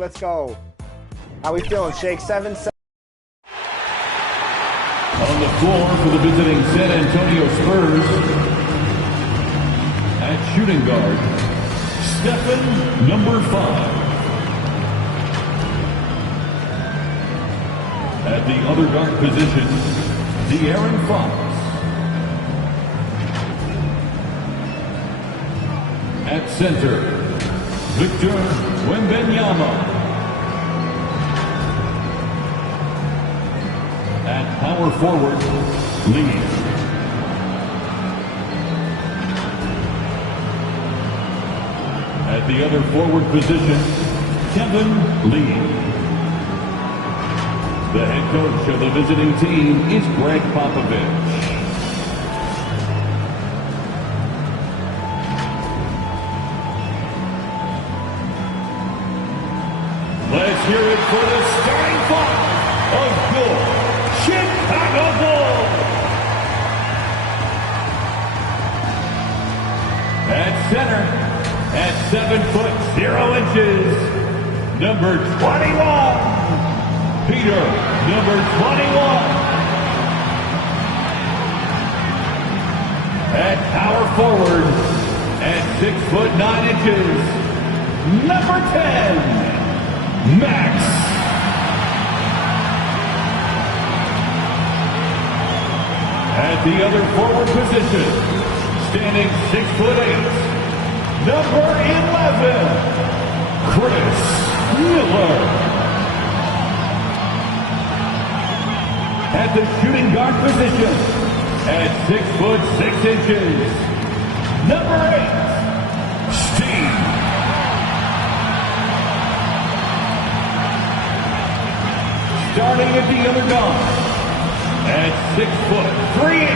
Let's go. How we feeling, Shake? 7-7. On the floor for the visiting San Antonio Spurs, at shooting guard, Stephen, number 5. At the other guard position, De'Aaron Fox. At center, Victor Wembanyama. At power forward, Lee. At the other forward position, Kevin Lee. The head coach of the visiting team is Greg Popovich. Let's hear it for the starting five of your Chicago Bulls. At center, at 7'0", number 21, Peter, number 21. At power forward, at 6'9", number 10, Max. At the other forward position, standing 6'8", number 11, Chris Miller. At the shooting guard position, at 6'6", number 8, Steve. Starting at the other guard, at 6'3",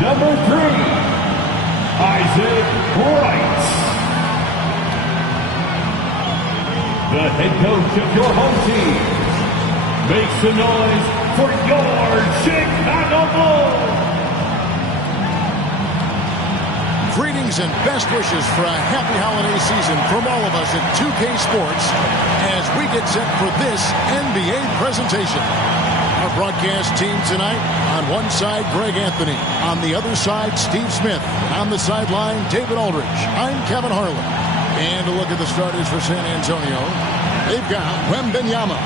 number 3, Isaac Wright. The head coach of your home team. Make some noise for your Chicago Bulls! Greetings and best wishes for a happy holiday season from all of us at 2K Sports as we get set for this NBA presentation. Our broadcast team tonight, on one side, Greg Anthony. On the other side, Steve Smith. On the sideline, David Aldridge. I'm Kevin Harlan. And a look at the starters for San Antonio. They've got Wembanyama.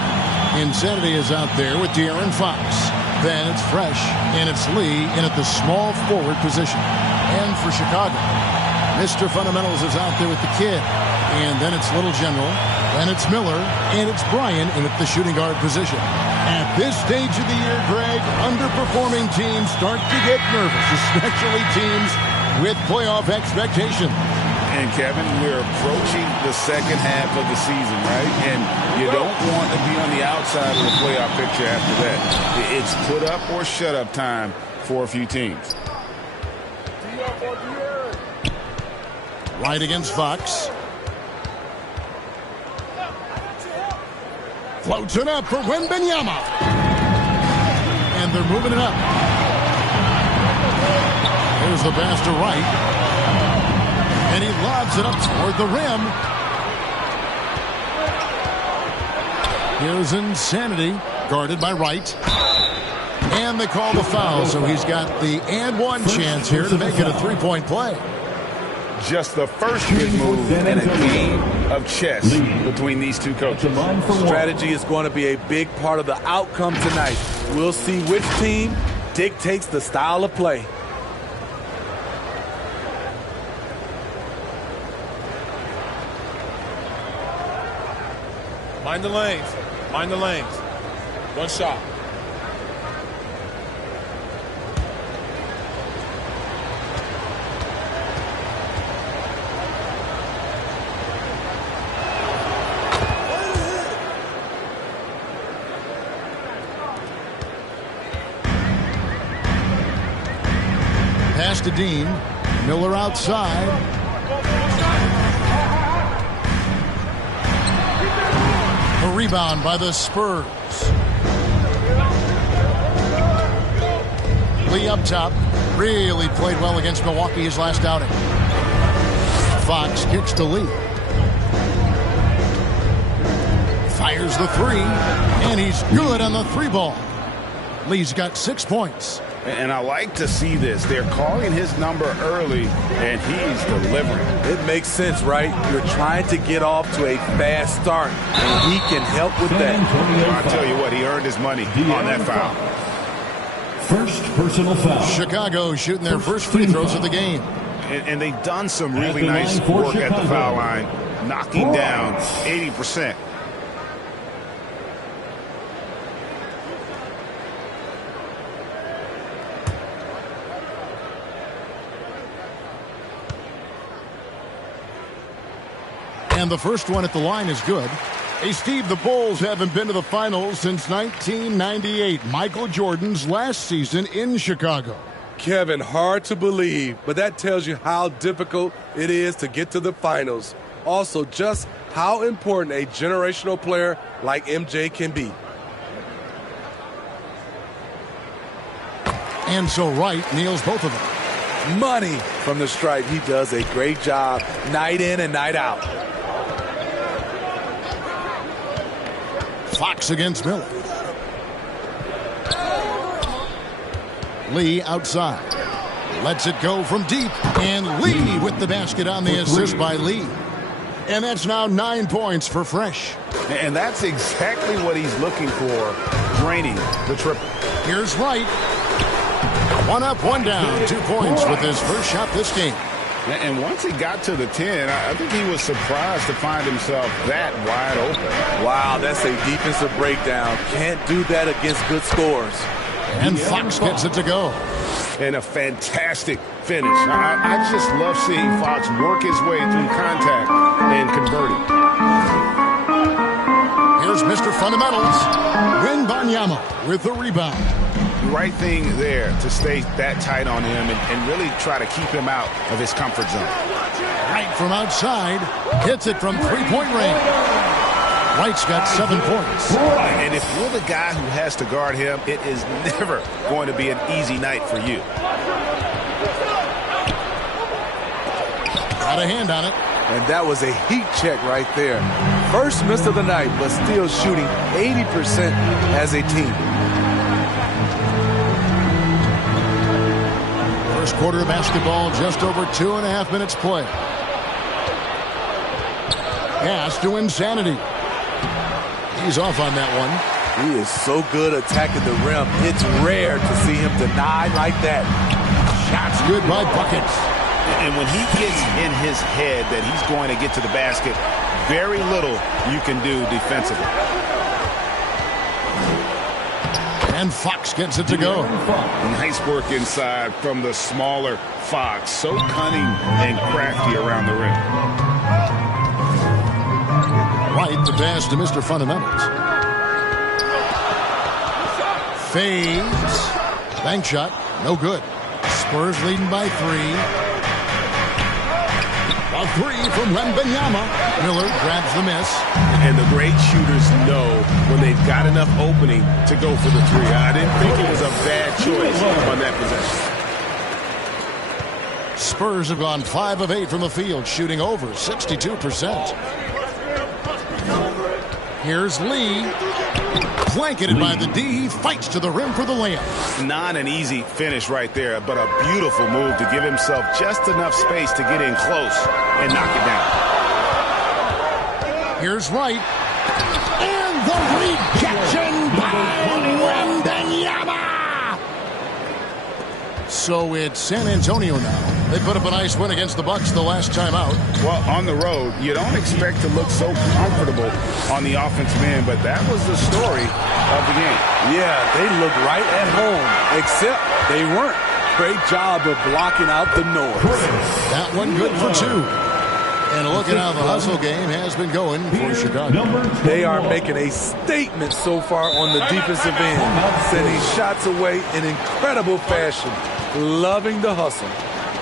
Insanity is out there with De'Aaron Fox. Then it's Fresh, and it's Lee in at the small forward position. And for Chicago, Mr. Fundamentals is out there with the kid. And then it's Little General, then it's Miller, and it's Brian in at the shooting guard position. At this stage of the year, Greg, underperforming teams start to get nervous, especially teams with playoff expectations. And Kevin, we're approaching the second half of the season, right? And you don't want to be on the outside of the playoff picture after that. It's put up or shut up time for a few teams. Right against Fox. Floats it up for Wembanyama. And they're moving it up. Here's the pass to Wright. And he lobs it up toward the rim. Here's Insanity, guarded by Wright. And they call the foul, so he's got the and one chance here to make it a three-point play. Just the first good move in a game of chess between these two coaches. Strategy is going to be a big part of the outcome tonight. We'll see which team dictates the style of play. Mind the lanes. Mind the lanes. One shot. Pass to Dean. Miller outside. A rebound by the Spurs. Lee up top. Really played well against Milwaukee his last outing. Fox kicks to Lee. Fires the three, and he's good on the three ball. Lee's got 6 points. And I like to see this. They're calling his number early, and he's delivering. It makes sense, right? You're trying to get off to a fast start, and he can help with that. I'll tell you what, he earned his money on that foul. First personal foul. Chicago shooting their first free throws of the game. And they've done some really nice work at the foul line, knocking down 80%. And the first one at the line is good. Hey, Steve, the Bulls haven't been to the finals since 1998, Michael Jordan's last season in Chicago. Kevin, hard to believe, but that tells you how difficult it is to get to the finals. Also, just how important a generational player like MJ can be. And so Wright nails both of them. Money from the stripe. He does a great job night in and night out. Fox against Miller. Lee outside. Lets it go from deep. And Lee with the basket on the assist by Lee. And that's now 9 points for Fresh. And that's exactly what he's looking for, draining the triple. Here's Wright. 1 up, 1 down. 2 points with his first shot this game. And once he got to the 10, I think he was surprised to find himself that wide open. Wow, that's a defensive breakdown. Can't do that against good scores. And Fox gets it to go. And a fantastic finish. I just love seeing Fox work his way through contact and converting. Here's Mr. Fundamentals. Wembanyama with the rebound. Right thing there to stay that tight on him and really try to keep him out of his comfort zone. Right from outside. Hits it from three-point range. Wright's got 7 points. And if you're the guy who has to guard him, it is never going to be an easy night for you. Got a hand on it. And that was a heat check right there. First miss of the night, but still shooting 80% as a team. First quarter of basketball, just over 2.5 minutes play. Pass to Insanity. He's off on that one. He is so good attacking the rim. It's rare to see him denied like that. Shots good by Buckets. And when he gets in his head that he's going to get to the basket, very little you can do defensively. And Fox gets it to go. Nice work inside from the smaller Fox. So cunning and crafty around the rim. Wright, the pass to Mr. Fundamentals. Fades. Bank shot. No good. Spurs leading by 3. A 3 from Wembanyama. Miller grabs the miss. And the great shooters know when they've got enough opening to go for the 3. I didn't think it was a bad choice on that possession. Spurs have gone 5 of 8 from the field, shooting over 62%. Here's Lee. Blanketed by the D. He fights to the rim for the layup. Not an easy finish right there, but a beautiful move to give himself just enough space to get in close and knock it down. Here's Wright. And the rejection by Wembanyama. So it's San Antonio now. They put up a nice win against the Bucks the last time out. Well, on the road, you don't expect to look so comfortable on the offensive end, but that was the story of the game. Yeah, they looked right at home, except they weren't. Great job of blocking out the noise. That one good for 2. And look at how the hustle game has been going for Chicago. They are making a statement so far on the defensive end, sending shots away in incredible fashion. Loving the hustle.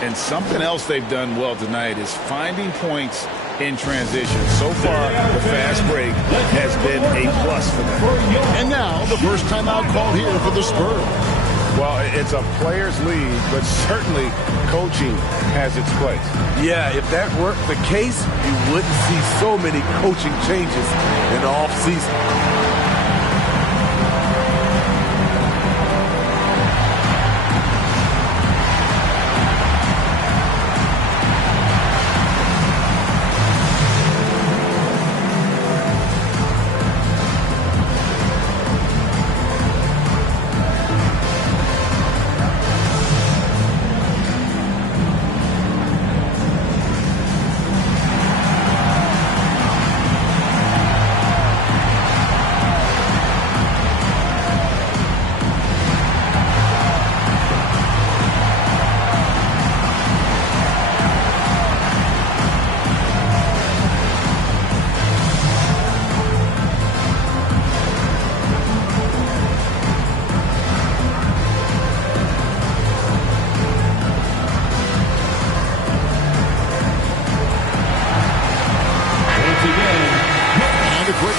And something else they've done well tonight is finding points in transition. So far, the fast break has been a plus for them. And now, the first timeout called here for the Spurs. Well, it's a players' league, but certainly coaching has its place. Yeah, if that weren't the case, you wouldn't see so many coaching changes in the offseason.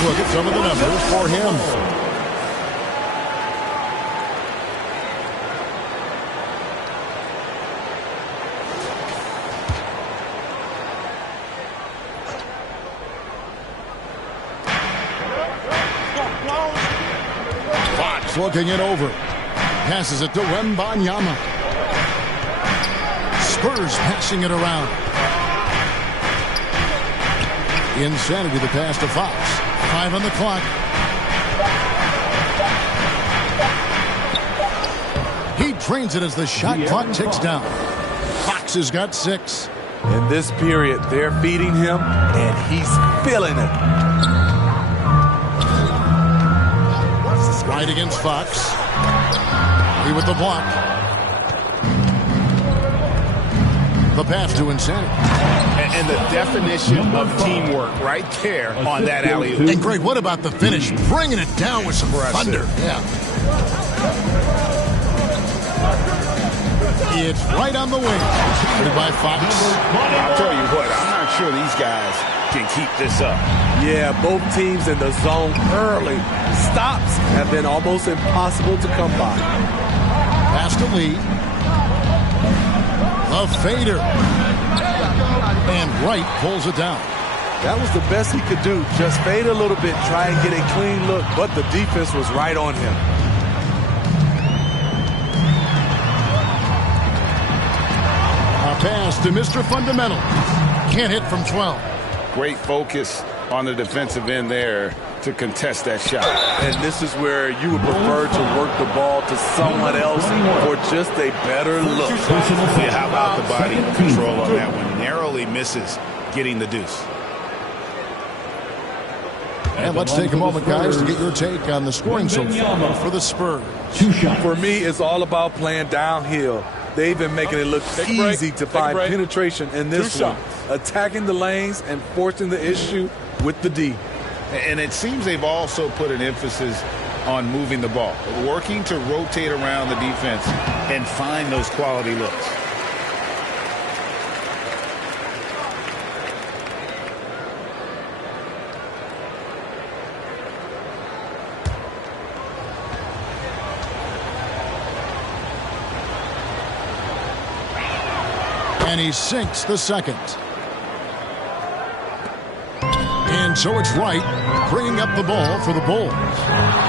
Look at some of the numbers for him. Fox looking it over. Passes it to Wembanyama. Spurs passing it around. Insanity the pass to Fox. 5 on the clock. He drains it as the shot clock ticks down. Fox has got 6. In this period, they're feeding him, and he's feeling it. Right against Fox. He with the block. The pass to Insanity. And the definition of teamwork right there on that alley-oop. And Greg, what about the finish? Bringing it down with some thunder. Yeah. It's right on the wing. Shooted by Fox. I'll tell you what, I'm not sure these guys can keep this up. Yeah, both teams in the zone early. Stops have been almost impossible to come by. Pass to Lee. A fader. And Wright pulls it down. That was the best he could do. Just fade a little bit, try and get a clean look, but the defense was right on him. A pass to Mr. Fundamental. Can't hit from 12. Great focus on the defensive end there to contest that shot. And this is where you would prefer to work the ball to someone else for just a better look. Yeah, how about the body control on that one? Narrowly misses getting the deuce. And let's take a moment, guys, to get your take on the scoring so far for the Spurs. For me, it's all about playing downhill. They've been making it look easy to find penetration in this one. Attacking the lanes and forcing the issue with the D. And it seems they've also put an emphasis on moving the ball, working to rotate around the defense and find those quality looks. And he sinks the second. And so it's Wright bringing up the ball for the Bulls.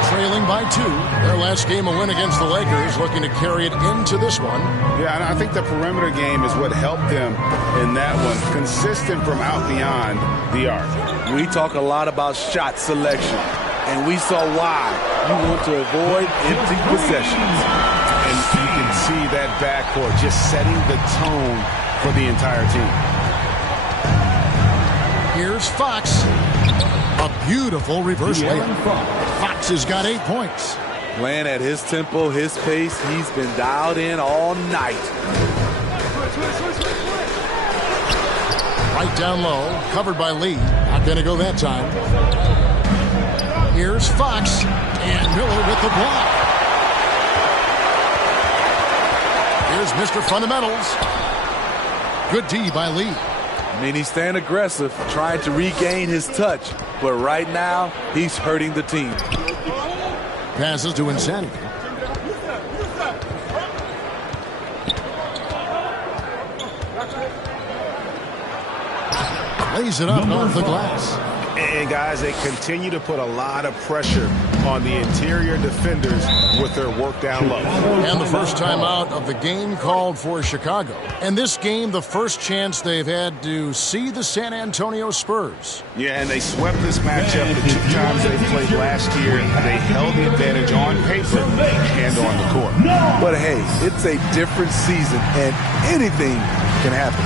Trailing by 2. Their last game a win against the Lakers, looking to carry it into this one. Yeah, and I think the perimeter game is what helped them in that one. Consistent from out beyond the arc. We talk a lot about shot selection, and we saw why. You want to avoid empty possessions. And you can see that backcourt just setting the tone for the entire team. Here's Fox. A beautiful reverse layup. Fox has got 8 points. Playing at his tempo, his pace, he's been dialed in all night. Right down low, covered by Lee. Not going to go that time. Here's Fox, and Miller with the block. Here's Mr. Fundamentals. Good D by Lee. I mean, he's staying aggressive, trying to regain his touch. But right now, he's hurting the team. Passes to Insanity. lays it up off the glass. And guys, they continue to put a lot of pressure on the interior defenders with their work down low. And the first time out of the game called for Chicago. And this game, the first chance they've had to see the San Antonio Spurs. Yeah, and they swept this matchup the 2 times they played last year. They held the advantage on paper and on the court. But hey, it's a different season, and anything can happen.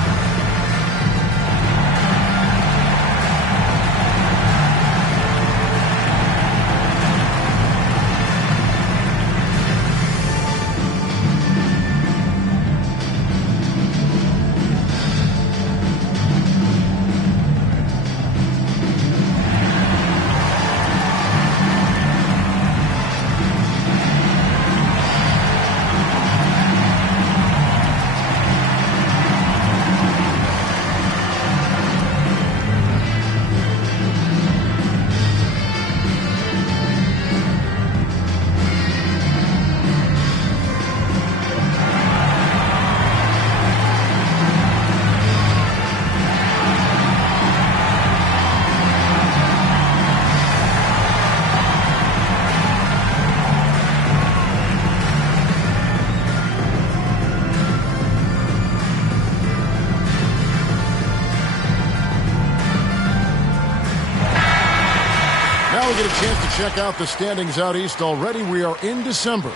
Get a chance to check out the standings out east already. We are in December.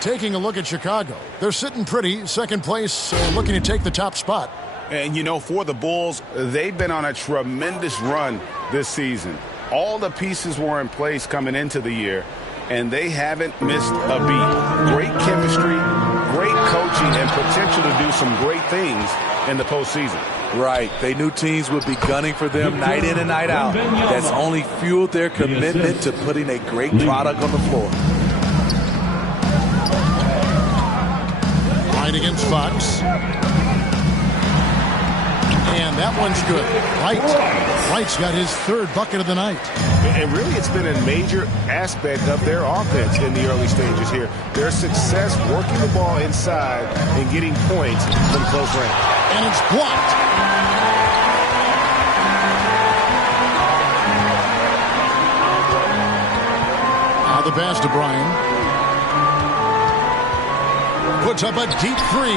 Taking a look at Chicago. They're sitting pretty, second place, looking to take the top spot. And, you know, for the Bulls, they've been on a tremendous run this season. All the pieces were in place coming into the year, and they haven't missed a beat. Great chemistry, great coaching, and potential to do some great things in the postseason. Right. They knew teams would be gunning for them night in and night out. That's only fueled their commitment to putting a great product on the floor. Right against Fox. And that one's good. Wright's got his 3rd bucket of the night. And really, it's been a major aspect of their offense in the early stages here. Their success working the ball inside and getting points from close range. And it's blocked. Now the pass to Bryan. Puts up a deep 3.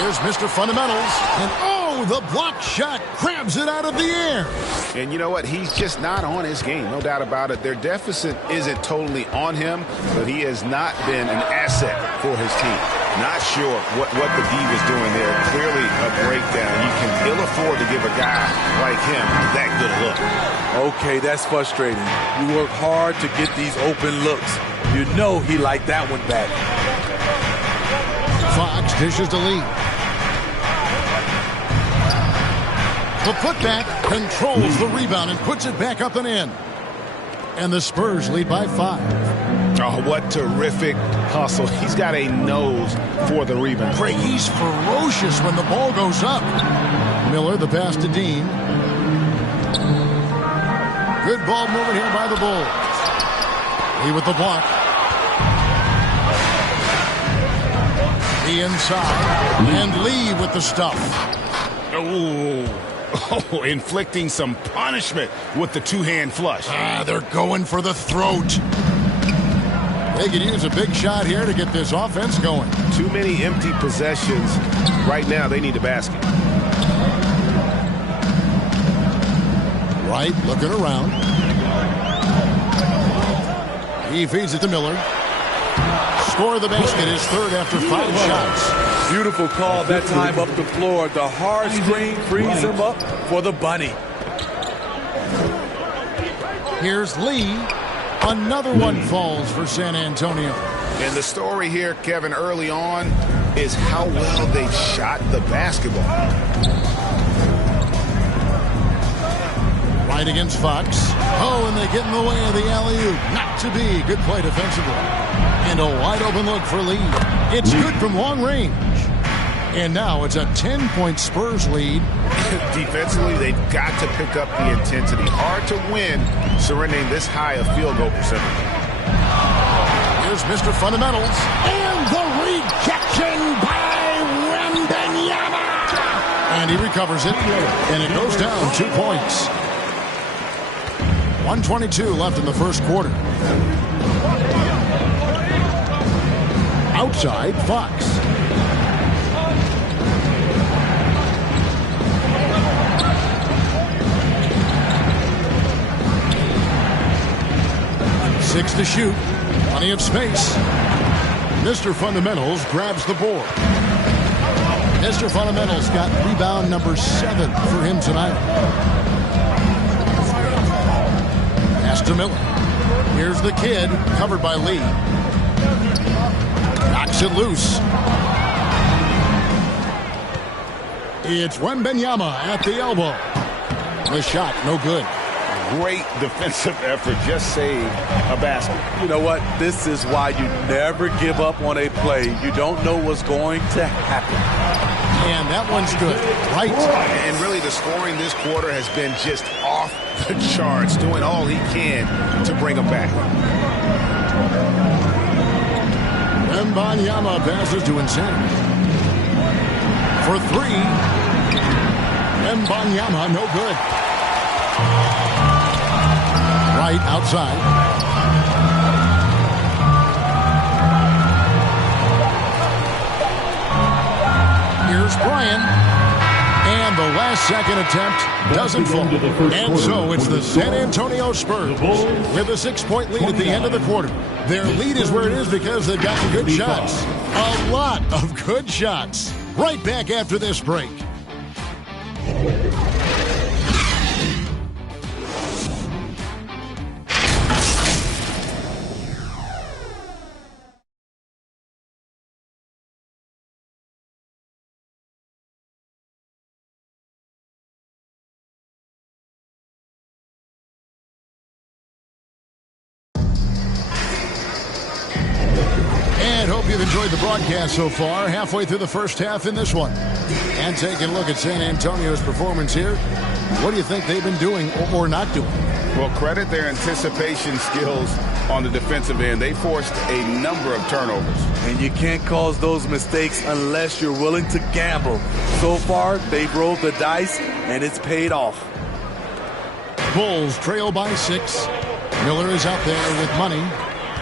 Here's Mr. Fundamentals. And oh, the block shot grabs it out of the air. And you know what? He's just not on his game. No doubt about it. Their deficit isn't totally on him, but he has not been an asset for his team. Not sure what the D was doing there. Clearly a breakdown. You can ill afford to give a guy like him that good look. Okay, that's frustrating. You work hard to get these open looks. You know he liked that one back. Fox dishes the lead. The putback controls the rebound and puts it back up and in. And the Spurs lead by 5. Oh, what terrific hustle. He's got a nose for the rebound. Craig, he's ferocious when the ball goes up. Miller, the pass to Dean. Good ball movement here by the Bulls. Lee with the block. The inside. And Lee with the stuff. Oh, inflicting some punishment with the 2-hand flush. They're going for the throat. They could use a big shot here to get this offense going. Too many empty possessions. Right now, they need a basket. Wright looking around. He feeds it to Miller. Score the basket, his 3rd after 5 shots. Beautiful call that time up the floor. The hard screen frees him up for the bunny. Here's Lee. Another one falls for San Antonio. And the story here, Kevin, early on is how well they've shot the basketball. Right against Fox. Oh, and they get in the way of the alley-oop. Not to be. Good play defensively. And a wide open look for Lee. It's good from long range. And now it's a 10-point Spurs lead. Defensively, they've got to pick up the intensity. Hard to win surrendering this high a field goal percentage. Here's Mr. Fundamentals. And the rejection by Wembanyama. And And he recovers it. And it goes down 2 points. 1:22 left in the first quarter. Outside, Fox. Six to shoot. Plenty of space. Mr. Fundamentals grabs the board. Mr. Fundamentals got rebound number 7 for him tonight. Pass to Miller. Here's the kid, covered by Lee. Knocks it loose. It's Wembanyama at the elbow. The shot, no good. Great defensive effort. Just saved a basket. You know what? This is why you never give up on a play. You don't know what's going to happen. And that one's good. Right. And really the scoring this quarter has been just off the charts, doing all he can to bring them back. Wembanyama passes to Insanity. For 3. Wembanyama, no good. Right outside. Here's Bryant. And the last second attempt doesn't fall. And so it's the San Antonio Spurs with a 6-point lead at the end of the quarter. Their lead is where it is because they've gotten good shots. A lot of good shots. Right back after this break. And hope you've enjoyed the broadcast so far. Halfway through the first half in this one. And taking a look at San Antonio's performance here. What do you think they've been doing or not doing? Well, credit their anticipation skills on the defensive end. They forced a number of turnovers. And you can't cause those mistakes unless you're willing to gamble. So far, they've rolled the dice, and it's paid off. Bulls trail by 6. Miller is out there with money.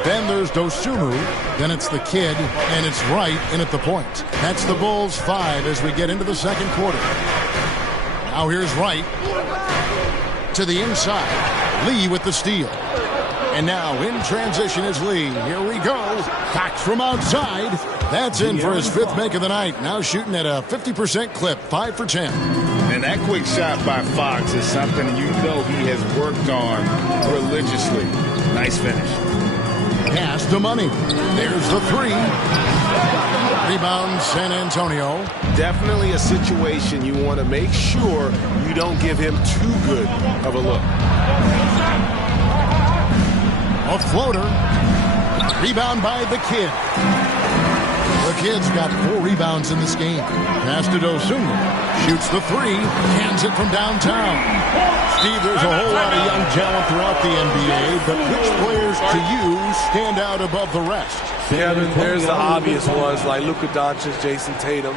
Then there's Dosunmu. Then it's the kid, and it's Wright in at the point. That's the Bulls 5 as we get into the second quarter. Now here's Wright to the inside. Lee with the steal. And now in transition is Lee. Here we go. Fox from outside. That's in for his 5th make of the night. Now shooting at a 50% clip, 5 for 10. And that quick shot by Fox is something you know he has worked on religiously. Nice finish. Pass to Money. There's the 3. Rebound San Antonio. Definitely a situation you want to make sure you don't give him too good of a look. A floater. Rebound by the kid. The kid's got 4 rebounds in this game. Pass to Dosunmu. Shoots the 3. Hands it from downtown. Steve, there's a whole lot of young talent throughout the NBA, but which players to you stand out above the rest? Kevin, there's the obvious ones like Luka Doncic, Jason Tatum,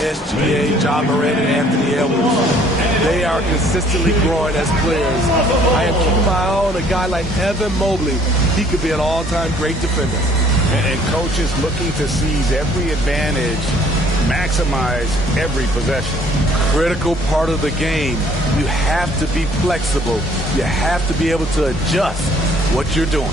SGA, Ja Morant, and Anthony Edwards. They are consistently growing as players. I am keeping my eye on a guy like Evan Mobley. He could be an all-time great defender. And coaches looking to seize every advantage, maximize every possession. Critical part of the game. You have to be flexible. You have to be able to adjust what you're doing.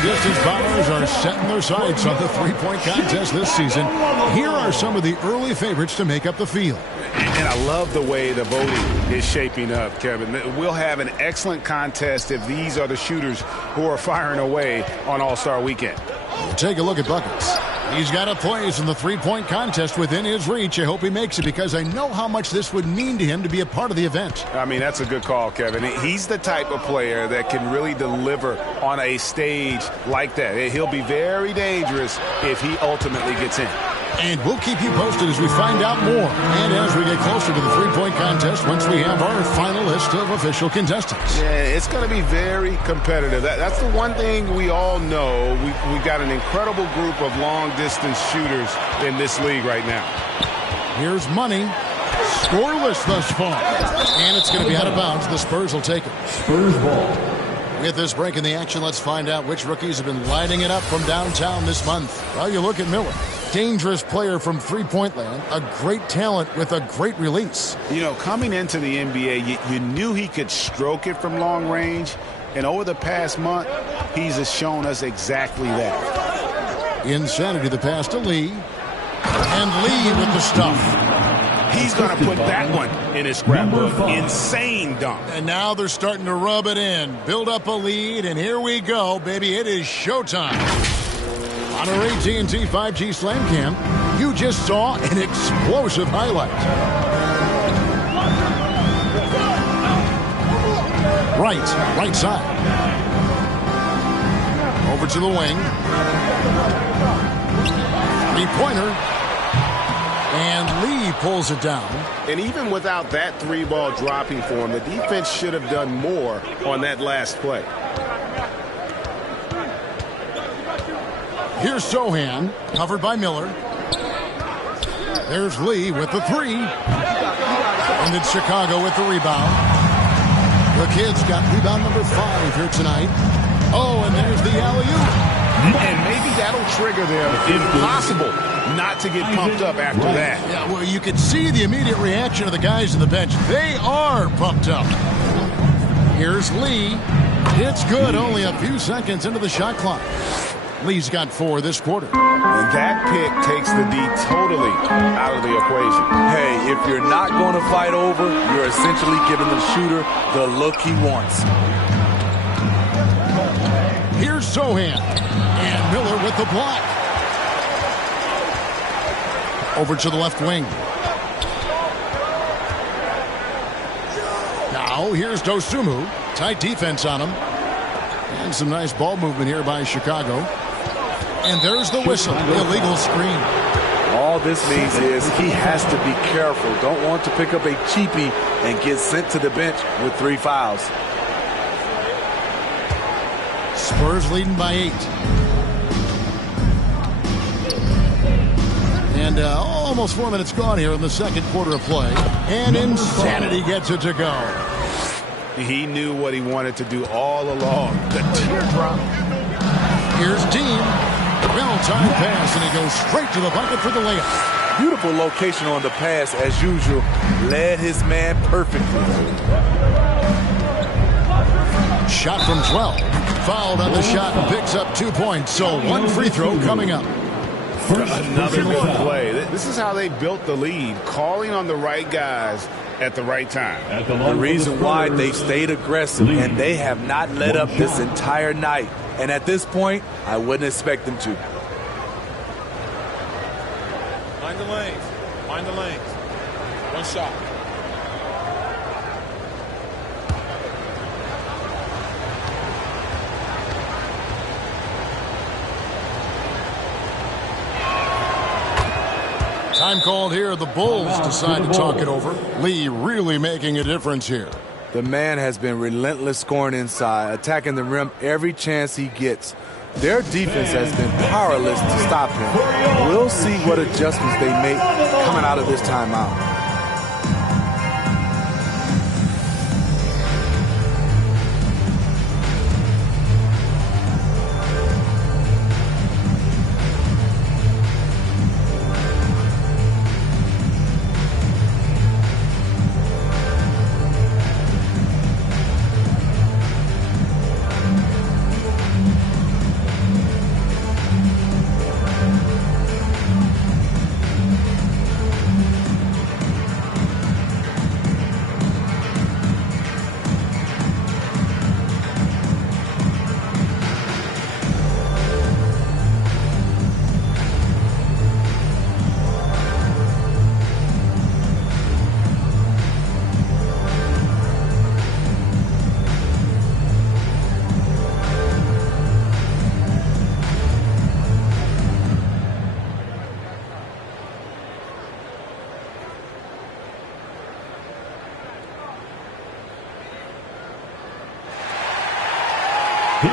long-distance bombers are setting their sights on the three-point contest this season. Here are some of the early favorites to make up the field. And I love the way the voting is shaping up, Kevin. We'll have an excellent contest if these are the shooters who are firing away on All-Star Weekend. We'll take a look at buckets. He's got a place in the three-point contest within his reach. I hope he makes it because I know how much this would mean to him to be a part of the event. I mean, that's a good call, Kevin. He's the type of player that can really deliver on a stage like that. He'll be very dangerous if he ultimately gets in. And we'll keep you posted as we find out more. And as we get closer to the three-point contest, once we have our final list of official contestants. Yeah, it's going to be very competitive. That's the one thing we all know. We've got an incredible group of long-distance shooters in this league right now. Here's Money. Scoreless thus far. And it's going to be out of bounds. The Spurs will take it. Spurs ball. With this break in the action, let's find out which rookies have been lighting it up from downtown this month. Well, you look at Miller. Dangerous player from three-point land, a great talent with a great release. You know, coming into the NBA, you knew he could stroke it from long range, and over the past month, he's shown us exactly that. Insanity the pass to Lee, and Lee with the stuff. He's going to put that one in his scrapbook. Insane dunk. And now they're starting to rub it in, build up a lead, and here we go, baby. It is showtime. On our AT&T 5G Slam Cam, you just saw an explosive highlight. Right side. Over to the wing. Three-pointer. And Lee pulls it down. And even without that three ball dropping for him, the defense should have done more on that last play. Here's Sohan, covered by Miller. There's Lee with the three. And it's Chicago with the rebound. The Kids got rebound number 5 here tonight. Oh, and there's the alley-oop. And maybe that'll trigger them. Impossible not to get pumped up after that. Yeah, well, you can see the immediate reaction of the guys on the bench. They are pumped up. Here's Lee. It's good, only a few seconds into the shot clock. Lee's got 4 this quarter. And that pick takes the D totally out of the equation. Hey, if you're not going to fight over, you're essentially giving the shooter the look he wants. Here's Sohan. And Miller with the block. Over to the left wing. Now here's Dosunmu. Tight defense on him. And some nice ball movement here by Chicago. And there's the whistle. Illegal screen. All this means is he has to be careful. Don't want to pick up a cheapie and get sent to the bench with 3 fouls. Spurs leading by 8. And almost 4 minutes gone here in the second quarter of play. And Insanity gets it to go. He knew what he wanted to do all along. The teardrop. Here's Dean. Well-timed pass, and he goes straight to the bucket for the layup. Beautiful location on the pass, as usual. Led his man perfectly. Shot from 12. Fouled on the shot and picks up 2 points. So 1 free throw coming up. Another big play. This is how they built the lead, calling on the right guys at the right time. The reason why they stayed aggressive, and they have not let up this entire night. And at this point, I wouldn't expect them to. Mind the lanes. Mind the lanes. 1 shot. Time called here. The Bulls decide to talk it over. Lee really making a difference here. The man has been relentless scoring inside, attacking the rim every chance he gets. Their defense has been powerless to stop him. We'll see what adjustments they make coming out of this timeout.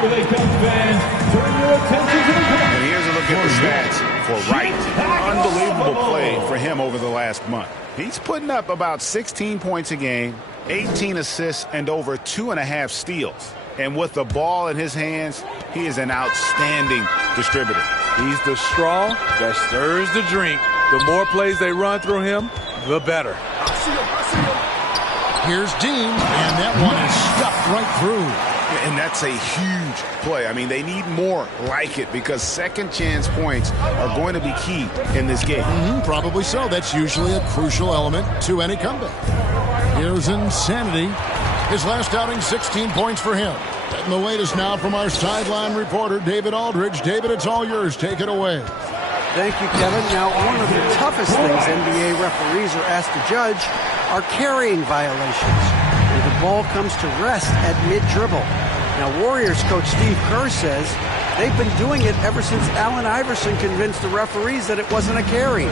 Here they come, fans. Turn your attention to the And here's a look at the stats for Wright. Unbelievable play for him over the last month. He's putting up about 16 points a game, 18 assists, and over 2.5 steals. And with the ball in his hands, he is an outstanding distributor. He's the straw that stirs the drink. The more plays they run through him, the better. Here's Dean, and that one is stuffed right through. And that's a huge play. I mean, they need more like it because second chance points are going to be key in this game. Probably so. That's usually a crucial element to any comeback. Here's Insanity. His last outing, 16 points for him. And the latest now from our sideline reporter, David Aldridge. David, it's all yours. Take it away. Thank you, Kevin. Now, one of the toughest things NBA referees are asked to judge are carrying violations, where the ball comes to rest at mid-dribble. Now, Warriors coach Steve Kerr says they've been doing it ever since Allen Iverson convinced the referees that it wasn't a carry.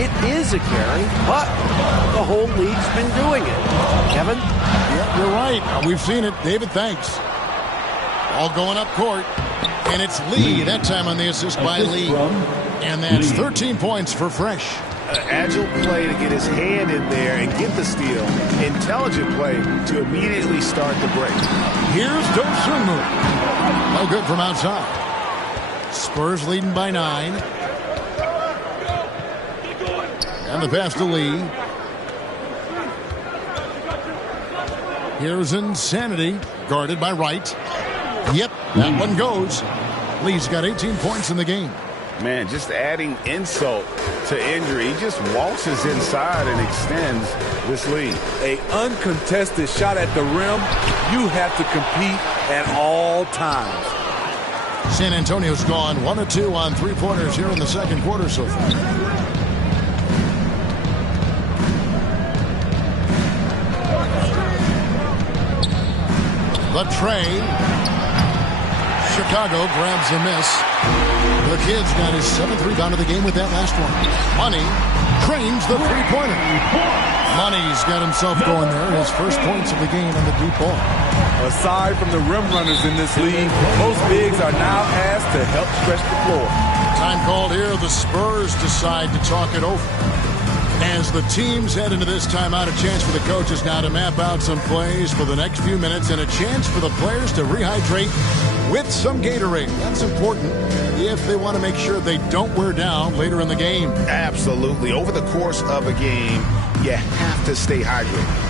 It is a carry, but the whole league's been doing it. Kevin? Yeah, you're right. We've seen it. David, thanks. All going up court. And it's Lee, that time on the assist by Lee. And that's 13 points for Fresh. Agile play to get his hand in there and get the steal. Intelligent play to immediately start the break. Here's Dosunmu. No good from outside. Spurs leading by 9. And the pass to Lee. Here's Insanity, guarded by Wright. Yep, that one goes. Lee's got 18 points in the game. Man, just adding insult to injury. He just waltzes inside and extends this lead. An uncontested shot at the rim, you have to compete at all times. San Antonio's gone 1 of 2 on three-pointers here in the second quarter so far. The tray. Chicago grabs the miss. The Kid's got his 7th rebound of the game with that last one. Money trains the three-pointer. Money's got himself going there. His first points of the game on the deep ball. Aside from the rim runners in this league, most bigs are now asked to help stretch the floor. Time called here. The Spurs decide to talk it over. As the teams head into this timeout, a chance for the coaches now to map out some plays for the next few minutes and a chance for the players to rehydrate with some Gatorade. That's important if they want to make sure they don't wear down later in the game. Absolutely. Over the course of a game, you have to stay hydrated.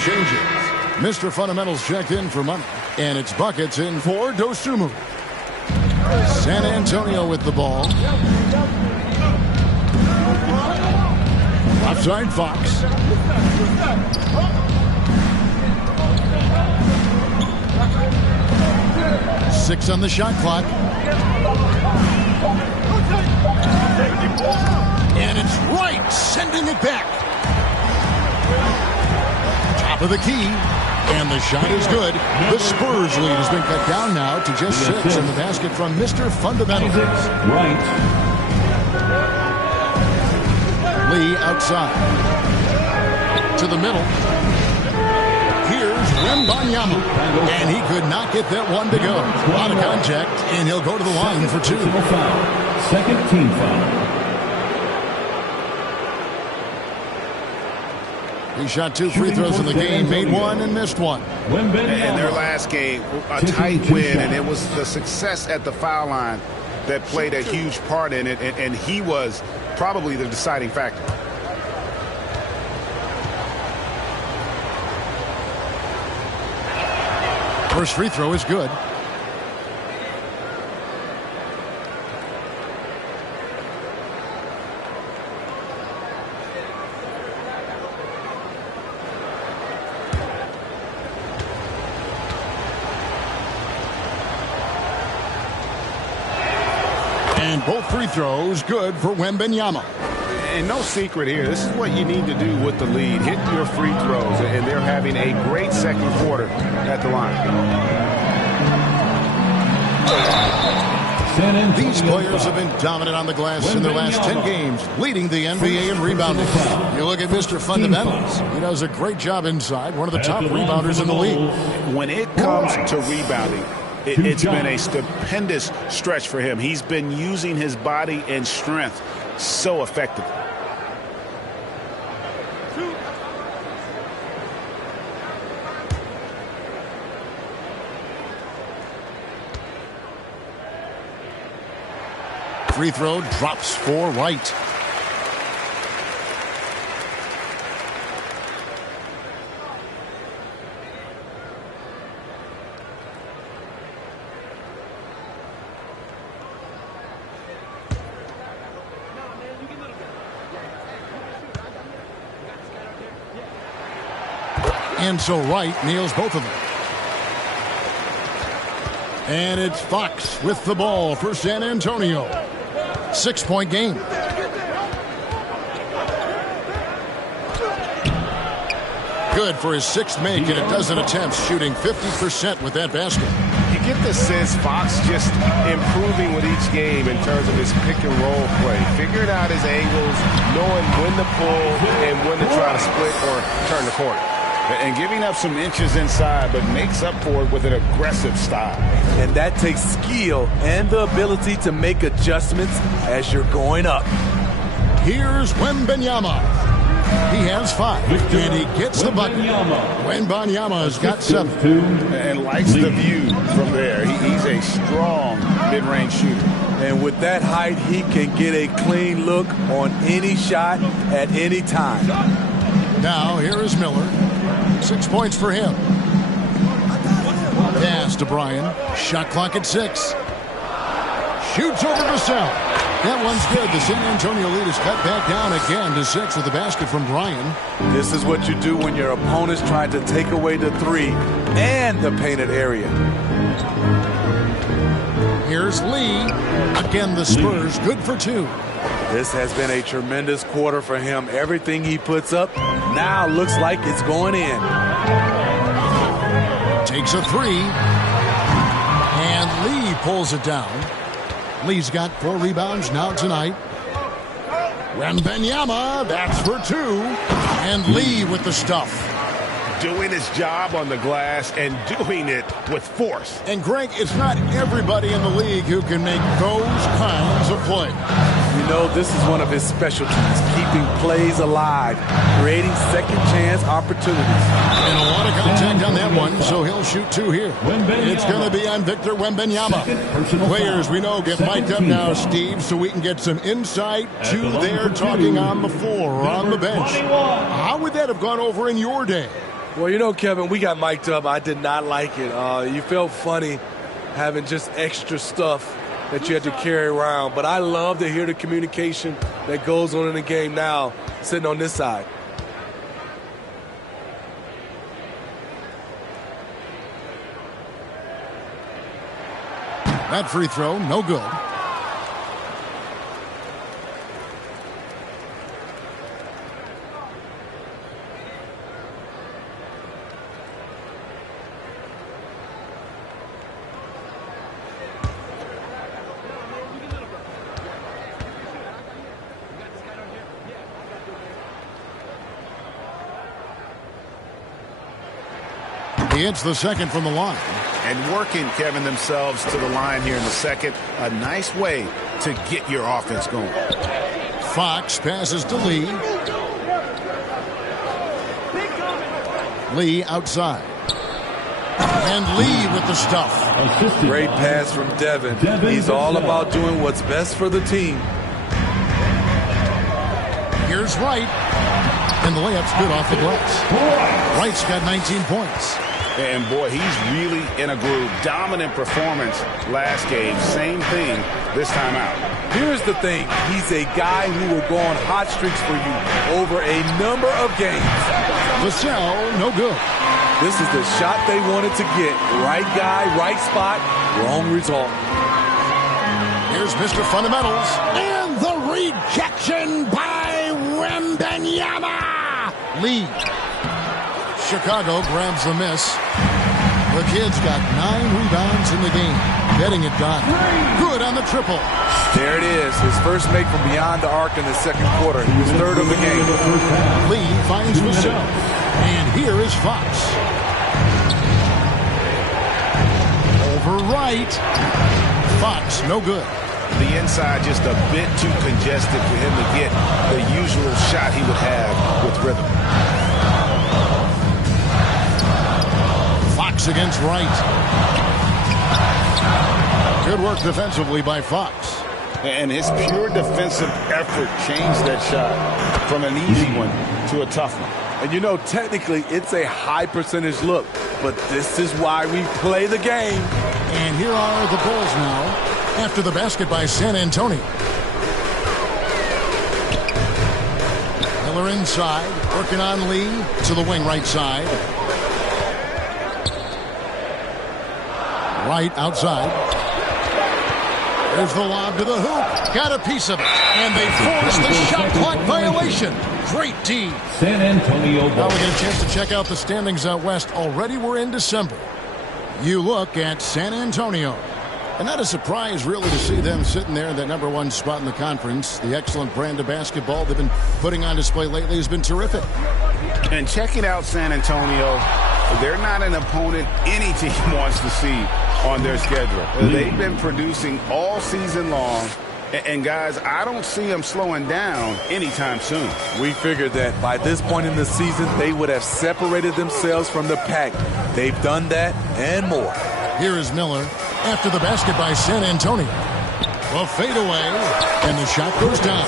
Changes. Mr. Fundamentals checked in for money, and it's buckets in for Dosunmu. San Antonio with the ball. Offside Fox. Six on the shot clock. And it's Wright sending it back. Top of the key, and the shot is good. The Spurs lead has been cut down now to just 6 in the basket from Mr. Fundamentals. Right. Lee outside. To the middle. Here's Wembanyama. And he could not get that one to go. Out of contact, and he'll go to the line for 2. Second team foul. He shot 2 free throws in the game, made 1 and missed 1. In their last game, a tight win, and it was the success at the foul line that played a huge part in it, and he was probably the deciding factor. First free throw is good. And both free throws good for Wembanyama. And no secret here. This is what you need to do with the lead. Hit your free throws, and they're having a great second quarter at the line. These players have been dominant on the glass in their last 10 games, leading the NBA in rebounding. You look at Mr. Fundamentals. He does a great job inside, one of the top rebounders in the league. When it comes to rebounding, it's been a stupendous stretch for him. He's been using his body and strength so effectively. Free throw drops for Wright. And so Wright nails both of them. And it's Fox with the ball for San Antonio. 6-point game. Good for his 6th make and a dozen attempts, shooting 50% with that basket. You get the sense Fox just improving with each game in terms of his pick and roll play. Figuring out his angles, knowing when to pull and when to try to split or turn the corner. And giving up some inches inside, but makes up for it with an aggressive style. And that takes skill and the ability to make adjustments as you're going up. Here's Wembanyama. He has 5, and he gets the bucket. Wembanyama's got 7. And likes the view from there. He's a strong mid-range shooter. And with that height, he can get a clean look on any shot at any time. Now, here is Miller. 6 points for him. Pass to Bryan. Shot clock at 6. Shoots over to Sell. That one's good. The San Antonio lead is cut back down again to 6 with the basket from Bryan. This is what you do when your opponent's trying to take away the 3 and the painted area. Here's Lee. Again, the Spurs good for 2. This has been a tremendous quarter for him. Everything he puts up now looks like it's going in. Takes a 3. And Lee pulls it down. Lee's got 4 rebounds now tonight. Wembanyama, that's for 2. And Lee with the stuff. Doing his job on the glass and doing it with force. And Greg, it's not everybody in the league who can make those kinds of plays. You know, this is one of his specialties, keeping plays alive, creating second chance opportunities. And a lot of contact on that one, so he'll shoot 2 here. It's going to be on Victor Wembanyama. Players we know get mic'd up now, Steve, so we can get some insight to their talking on the floor or on the bench. How would that have gone over in your day? Well, you know, Kevin, we got mic'd up. I did not like it. You felt funny having just extra stuff that you had to carry around. But I love to hear the communication that goes on in the game now, sitting on this side. That free throw, no good. He hits the second from the line. And working, Kevin, themselves to the line here in the second. A nice way to get your offense going. Fox passes to Lee. Lee outside. And Lee with the stuff. Great pass from Devin. He's all about doing what's best for the team. Here's Wright. And the layup's good off the glass. Wright's got 19 points. And boy, he's really in a groove. Dominant performance last game. Same thing this time out. Here's the thing. He's a guy who will go on hot streaks for you over a number of games. Vassell, no good. This is the shot they wanted to get. Right guy, right spot, wrong result. Here's Mr. Fundamentals. And the rejection by Wembanyama. Lee. Chicago grabs the miss. The kid's got 9 rebounds in the game. Getting it done. Good on the triple. There it is. His first make from beyond the arc in the second quarter. He was third of the game. Lee finds Vassell. And here is Fox. Over Wright. Fox, no good. The inside just a bit too congested for him to get the usual shot he would have with rhythm. Fox against Wright. Good work defensively by Fox. And his pure defensive effort changed that shot from an easy one to a tough one. And you know, technically, it's a high percentage look, but this is why we play the game. And here are the Bulls now after the basket by San Antonio. Miller inside, working on Lee to the wing right side. Wright outside. There's the lob to the hoop. Got a piece of it. And they force the shot clock violation. Great D. San Antonio Now we get a chance to check out the standings out west. Already we're in December. You look at San Antonio. And not a surprise, really, to see them sitting there in that #1 spot in the conference. The excellent brand of basketball they've been putting on display lately has been terrific. And checking out San Antonio, they're not an opponent any team wants to see on their schedule. They've been producing all season long. And guys, I don't see them slowing down anytime soon. We figured that by this point in the season, they would have separated themselves from the pack. They've done that and more. Here is Miller after the basket by San Antonio. A fadeaway, and the shot goes down.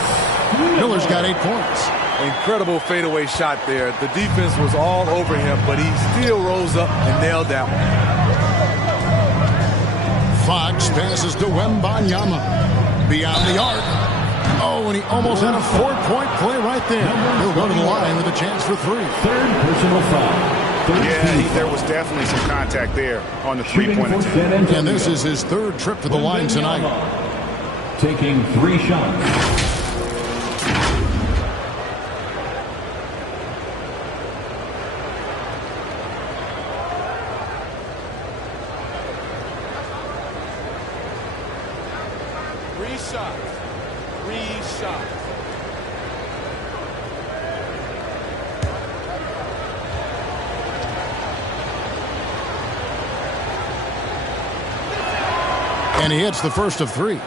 Miller's got 8 points. Incredible fadeaway shot there. The defense was all over him, but he still rose up and nailed that one. Fox passes to Wembanyama. Beyond the arc. Oh, and he almost had a 4-point play right there. He'll go to the line with a chance for 3. Third personal foul. Yeah, there was definitely some contact there on the three-point attempt. And this is his 3rd trip to the line tonight. Taking 3 shots. And he hits the first of 3.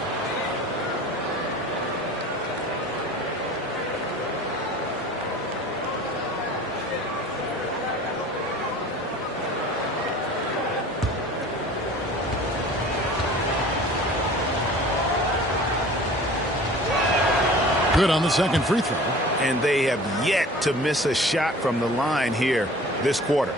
Good on the second free throw. And they have yet to miss a shot from the line here this quarter.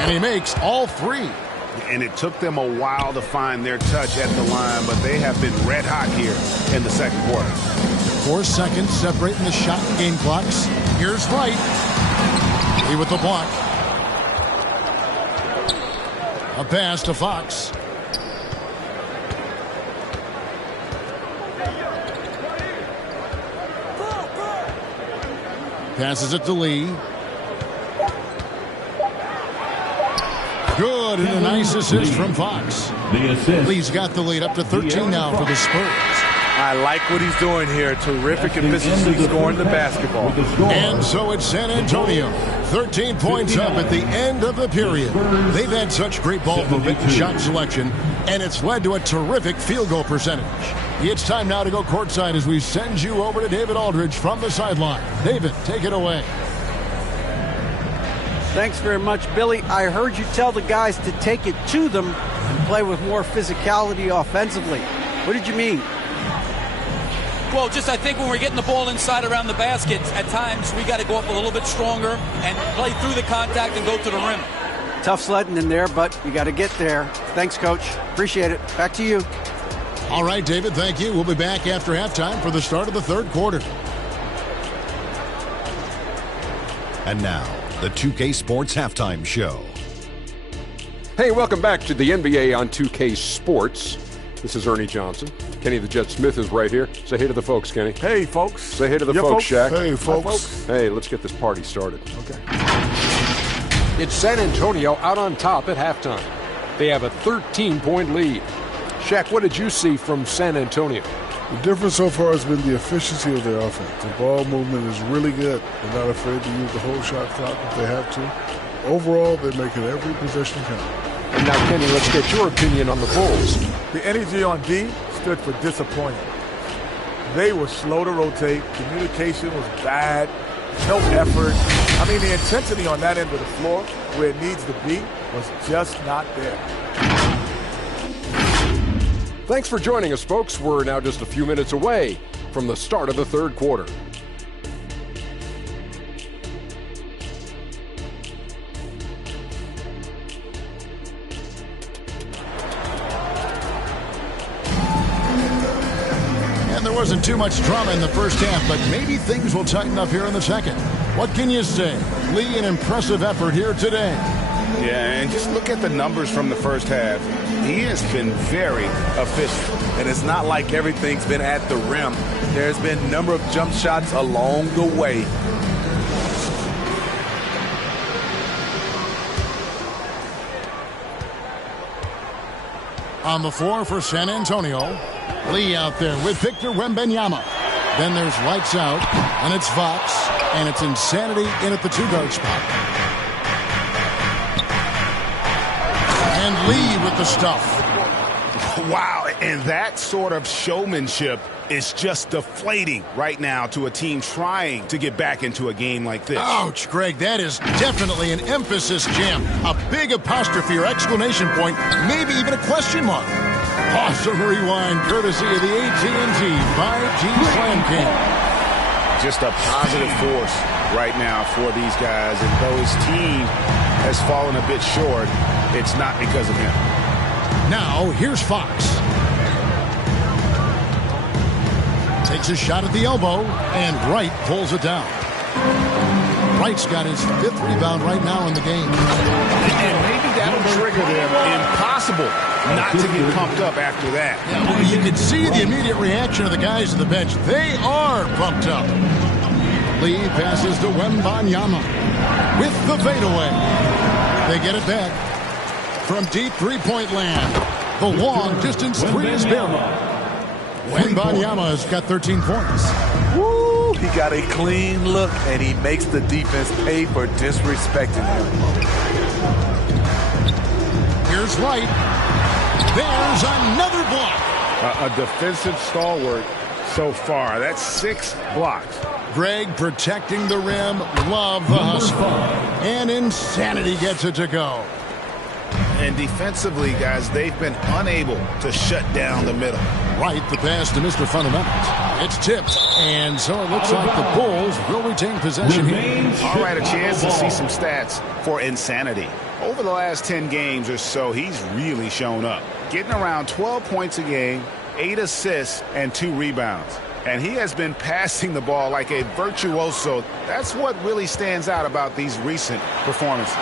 And he makes all 3. And it took them a while to find their touch at the line, but they have been red hot here in the second quarter. 4 seconds separating the shot and game clocks. Here's Wright. He with the block. A pass to Fox. Passes it to Lee. Good, and a nice assist from Fox. The assist. Lee's got the lead up to 13 now for the Spurs. I like what he's doing here. Terrific efficiency scoring the basketball. And so it's San Antonio. 13 points up at the end of the period. They've had such great ball movement and shot selection, and it's led to a terrific field goal percentage. It's time now to go courtside as we send you over to David Aldridge from the sideline. David, take it away. Thanks very much, Billy. I heard you tell the guys to take it to them and play with more physicality offensively. What did you mean? Well, just I think when we're getting the ball inside around the basket, at times we got to go up a little bit stronger and play through the contact and go to the rim. Tough sledding in there, but you got to get there. Thanks, Coach. Appreciate it. Back to you. All right, David, thank you. We'll be back after halftime for the start of the third quarter. And now, the 2K Sports Halftime Show. Hey, welcome back to the NBA on 2K Sports. This is Ernie Johnson. Kenny the Jet Smith is right here. Say hey to the folks, Kenny. Hey, folks. Say hey to the folks, Shaq. Hey, folks. Hey, let's get this party started. Okay. It's San Antonio out on top at halftime. They have a 13-point lead. Shaq, what did you see from San Antonio? The difference so far has been the efficiency of their offense. The ball movement is really good. They're not afraid to use the whole shot clock if they have to. Overall, they're making every possession count. And now, Kenny, let's get your opinion on the Bulls. The energy on D stood for disappointing. They were slow to rotate. Communication was bad. No effort. I mean, the intensity on that end of the floor, where it needs to be, was just not there. Thanks for joining us, folks. We're now just a few minutes away from the start of the third quarter. And there wasn't too much drama in the first half, but maybe things will tighten up here in the second. What can you say? Lee, an impressive effort here today. Yeah, and just look at the numbers from the first half. He has been very efficient. And it's not like everything's been at the rim. There's been a number of jump shots along the way. On the floor for San Antonio, Lee out there with Victor Wembanyama. Then there's lights out, and it's Fox, and it's Insanity in at the two-guard spot. And Lee with the stuff. Wow, and that sort of showmanship is just deflating right now to a team trying to get back into a game like this. Ouch, Greg, that is definitely an emphasis jam. A big apostrophe or exclamation point, maybe even a question mark. Awesome rewind, courtesy of the AT&T 5G Slam Cam. Just a positive force right now for these guys, and though his team has fallen a bit short, it's not because of him. Now, here's Fox. Takes a shot at the elbow, and Wright pulls it down. Wright's got his 5th rebound right now in the game. And maybe that'll trigger them. Impossible not to get pumped up after that. Yeah, well, you can see the immediate reaction of the guys on the bench. They are pumped up. Lee passes to Wembanyama with the fadeaway. They get it back. From deep three-point land, the long-distance three is buried. Wembanyama has got 13 points. Woo! He got a clean look, and he makes the defense pay for disrespecting him. Here's Wright. There's another block. A defensive stalwart so far. That's 6 blocks. Greg protecting the rim. Love the hustle. And Insanity gets it to go. And defensively, guys, they've been unable to shut down the middle. Right, the pass to Mr. Fundamentals. It's tipped, and so it looks like the Bulls will retain possession here. All right, a chance to see some stats for Insanity. Over the last 10 games or so, he's really shown up. Getting around 12 points a game, 8 assists, and 2 rebounds. And he has been passing the ball like a virtuoso. That's what really stands out about these recent performances.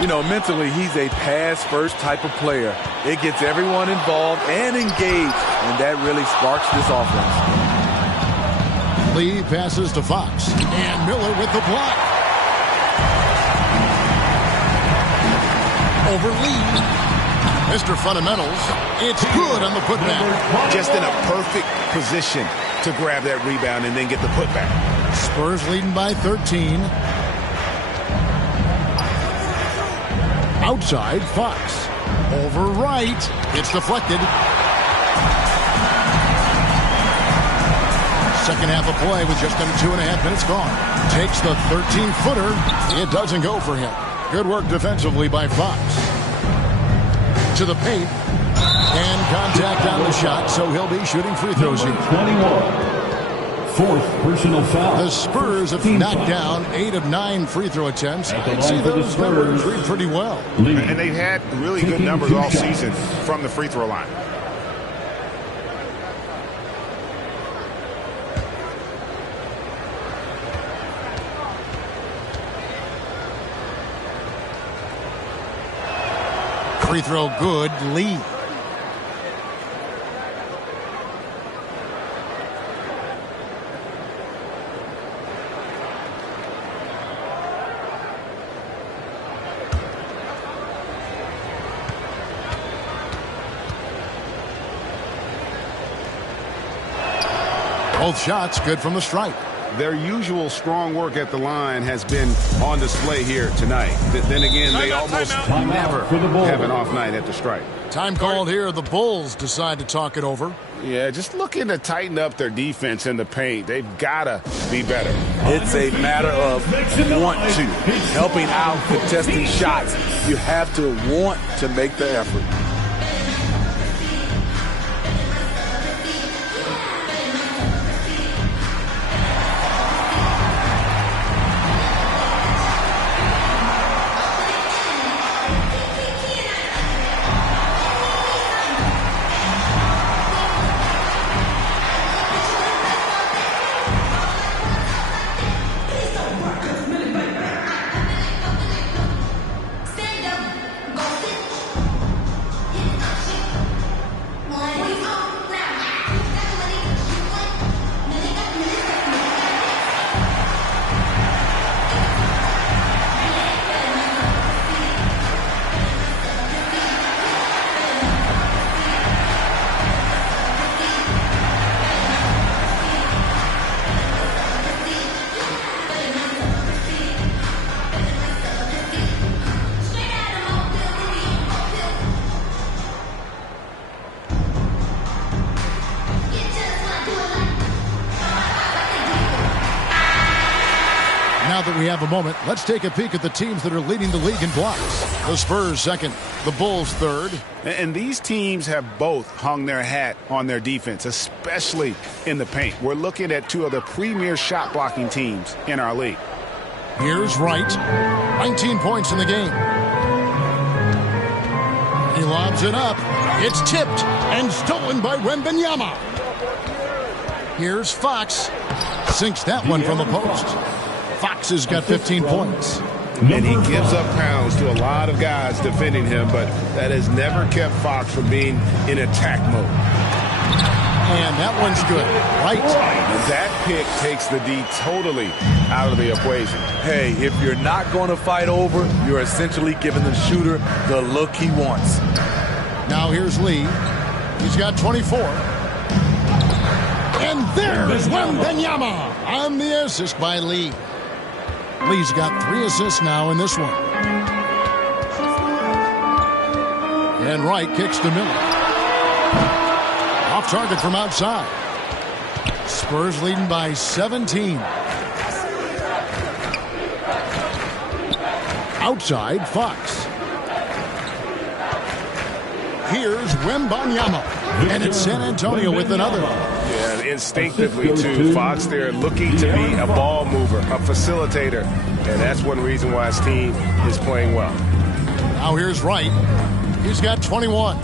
You know, mentally, he's a pass-first type of player. It gets everyone involved and engaged, and that really sparks this offense. Lee passes to Fox, and Miller with the block. Over Lee. Mr. Fundamentals. It's good on the putback. Just in a perfect position to grab that rebound and then get the putback. Spurs leading by 13. Outside, Fox. Over right. It's deflected. Second half of play with just under 2.5 minutes gone. Takes the 13-footer. It doesn't go for him. Good work defensively by Fox. To the paint. And contact on the shot, so he'll be shooting free throws here. 21. Fourth personal foul. The Spurs have knocked down 8 of 9 free throw attempts. I'd say those numbers read pretty well. And they've had really good numbers all season from the free throw line. Free throw good, Lee. Both shots good from the stripe. Their usual strong work at the line has been on display here tonight. Then again, they almost never have an off night at the stripe. Time called here. The Bulls decide to talk it over. Yeah, just looking to tighten up their defense in the paint. They've got to be better. It's a matter of want to. Helping out, contesting shots. You have to want to make the effort. Now that we have a moment, let's take a peek at the teams that are leading the league in blocks. The Spurs second, the Bulls third. And these teams have both hung their hat on their defense, especially in the paint. We're looking at two of the premier shot blocking teams in our league. Here's Wright, 19 points in the game. He lobs it up. It's tipped and stolen by Wembanyama. Here's Fox. Sinks that one from the post. Fox has got 15 points. And he gives up pounds to a lot of guys defending him, but that has never kept Fox from being in attack mode. And that one's good. Right. And that pick takes the D totally out of the equation. Hey, if you're not going to fight over, you're essentially giving the shooter the look he wants. Now here's Lee. He's got 24. And there's Wembanyama on the assist by Lee. Lee's got 3 assists now in this one. And Wright kicks to Miller. Off target from outside. Spurs leading by 17. Outside, Fox. Here's Wembanyama. And it's San Antonio with another. Yeah, instinctively, too. Fox there looking to be a ball mover, a facilitator. And that's one reason why his team is playing well. Now here's Wright. He's got 21.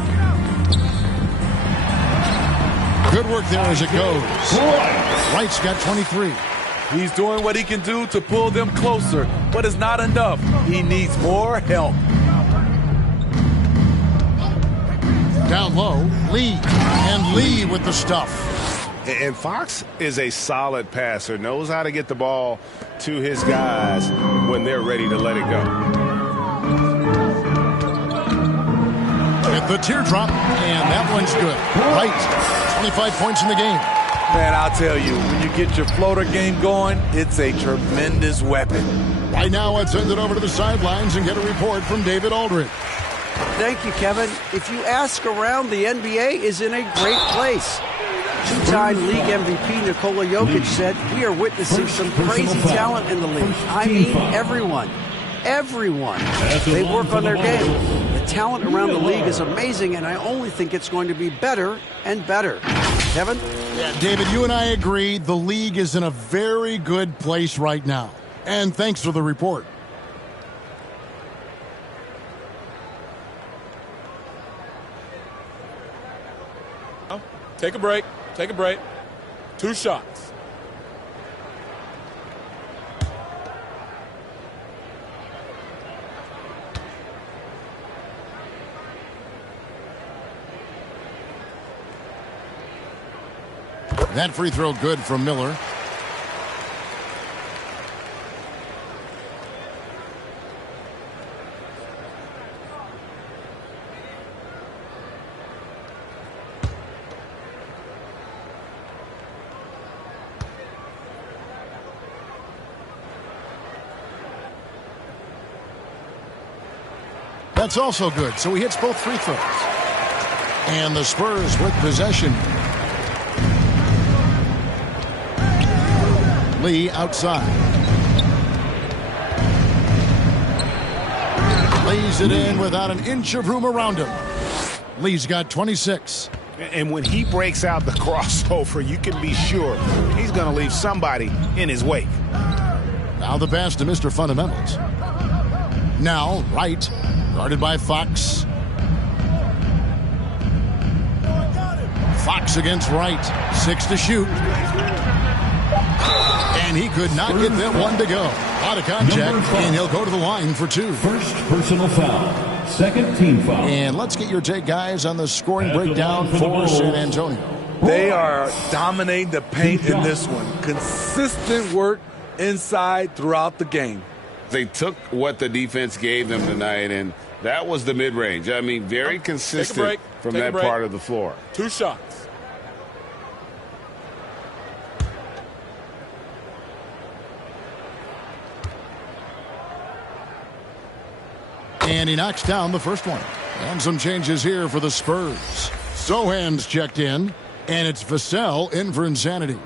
Good work there as it goes. Wright's got 23. He's doing what he can do to pull them closer, but it's not enough. He needs more help. Down low, Lee. And Lee with the stuff. And Fox is a solid passer, knows how to get the ball to his guys when they're ready to let it go. with the teardrop, and that one's good. Right, 25 points in the game. Man, I'll tell you, when you get your floater game going, it's a tremendous weapon. Right now, let's send it over to the sidelines and get a report from David Aldridge. Thank you, Kevin. If you ask around, the NBA is in a great place. Two-time league MVP Nikola Jokic said, we are witnessing some crazy talent in the league. I mean, everyone. Everyone. They work on their game. The talent around the league is amazing, and I only think it's going to be better and better. Kevin? Yeah, David, you and I agree the league is in a very good place right now. And thanks for the report. Take a break. Take a break. 2 shots. That free throw good from Miller. That's also good, so he hits both free throws. And the Spurs with possession. Lee outside. Lays it in without an inch of room around him. Lee's got 26. And when he breaks out the crossover, you can be sure he's going to leave somebody in his wake. Now the pass to Mr. Fundamentals. Now, Wright, guarded by Fox. Fox against Wright. 6 to shoot. And he could not get that one to go. Out of contact, and he'll go to the line for 2. First personal foul. Second team foul. And let's get your take, guys, on the scoring breakdown for San Antonio. They are dominating the paint in this one. Consistent work inside throughout the game. They took what the defense gave them tonight, and that was the mid-range. I mean, very consistent from that part of the floor. 2 shots. And he knocks down the first one. And some changes here for the Spurs. Sohan's checked in, and it's Vassell in for Insanity.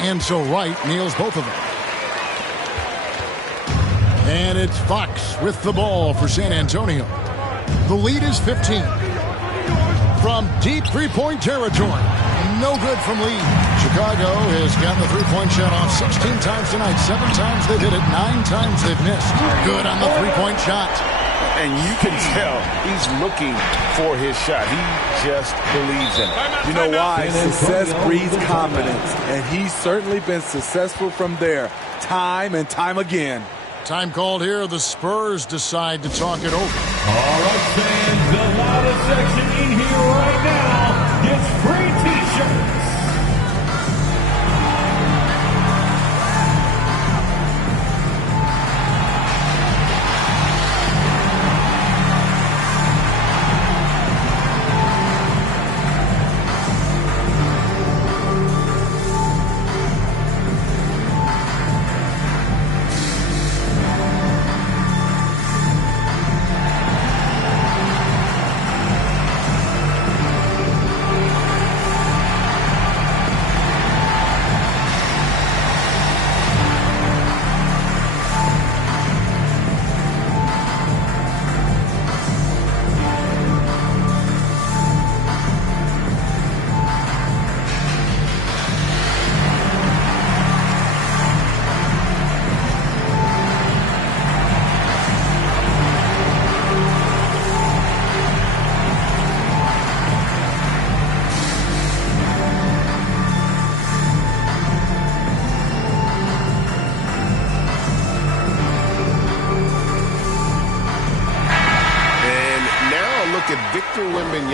And so Wright nails both of them. And it's Fox with the ball for San Antonio. The lead is 15. From deep three-point territory. No good from Lee. Chicago has gotten the three-point shot off 16 times tonight. 7 times they've hit it. 9 times they've missed. Good on the three-point shot. And you can tell he's looking for his shot. He just believes in it. You know why? Success breeds confidence. And he's certainly been successful from there, time and time again. Time called here. The Spurs decide to talk it over. All right, fans, the loudest section in here right now gets free T-shirts.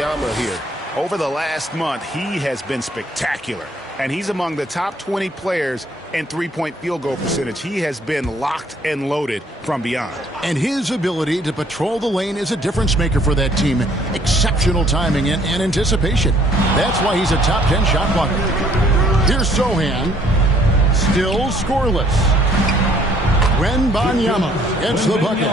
Wembanyama here. Over the last month, he has been spectacular. And he's among the top 20 players in three-point field goal percentage. He has been locked and loaded from beyond. And his ability to patrol the lane is a difference maker for that team. Exceptional timing and anticipation. That's why he's a top 10 shot blocker. Here's Sohan. Still scoreless. Wembanyama gets the bucket.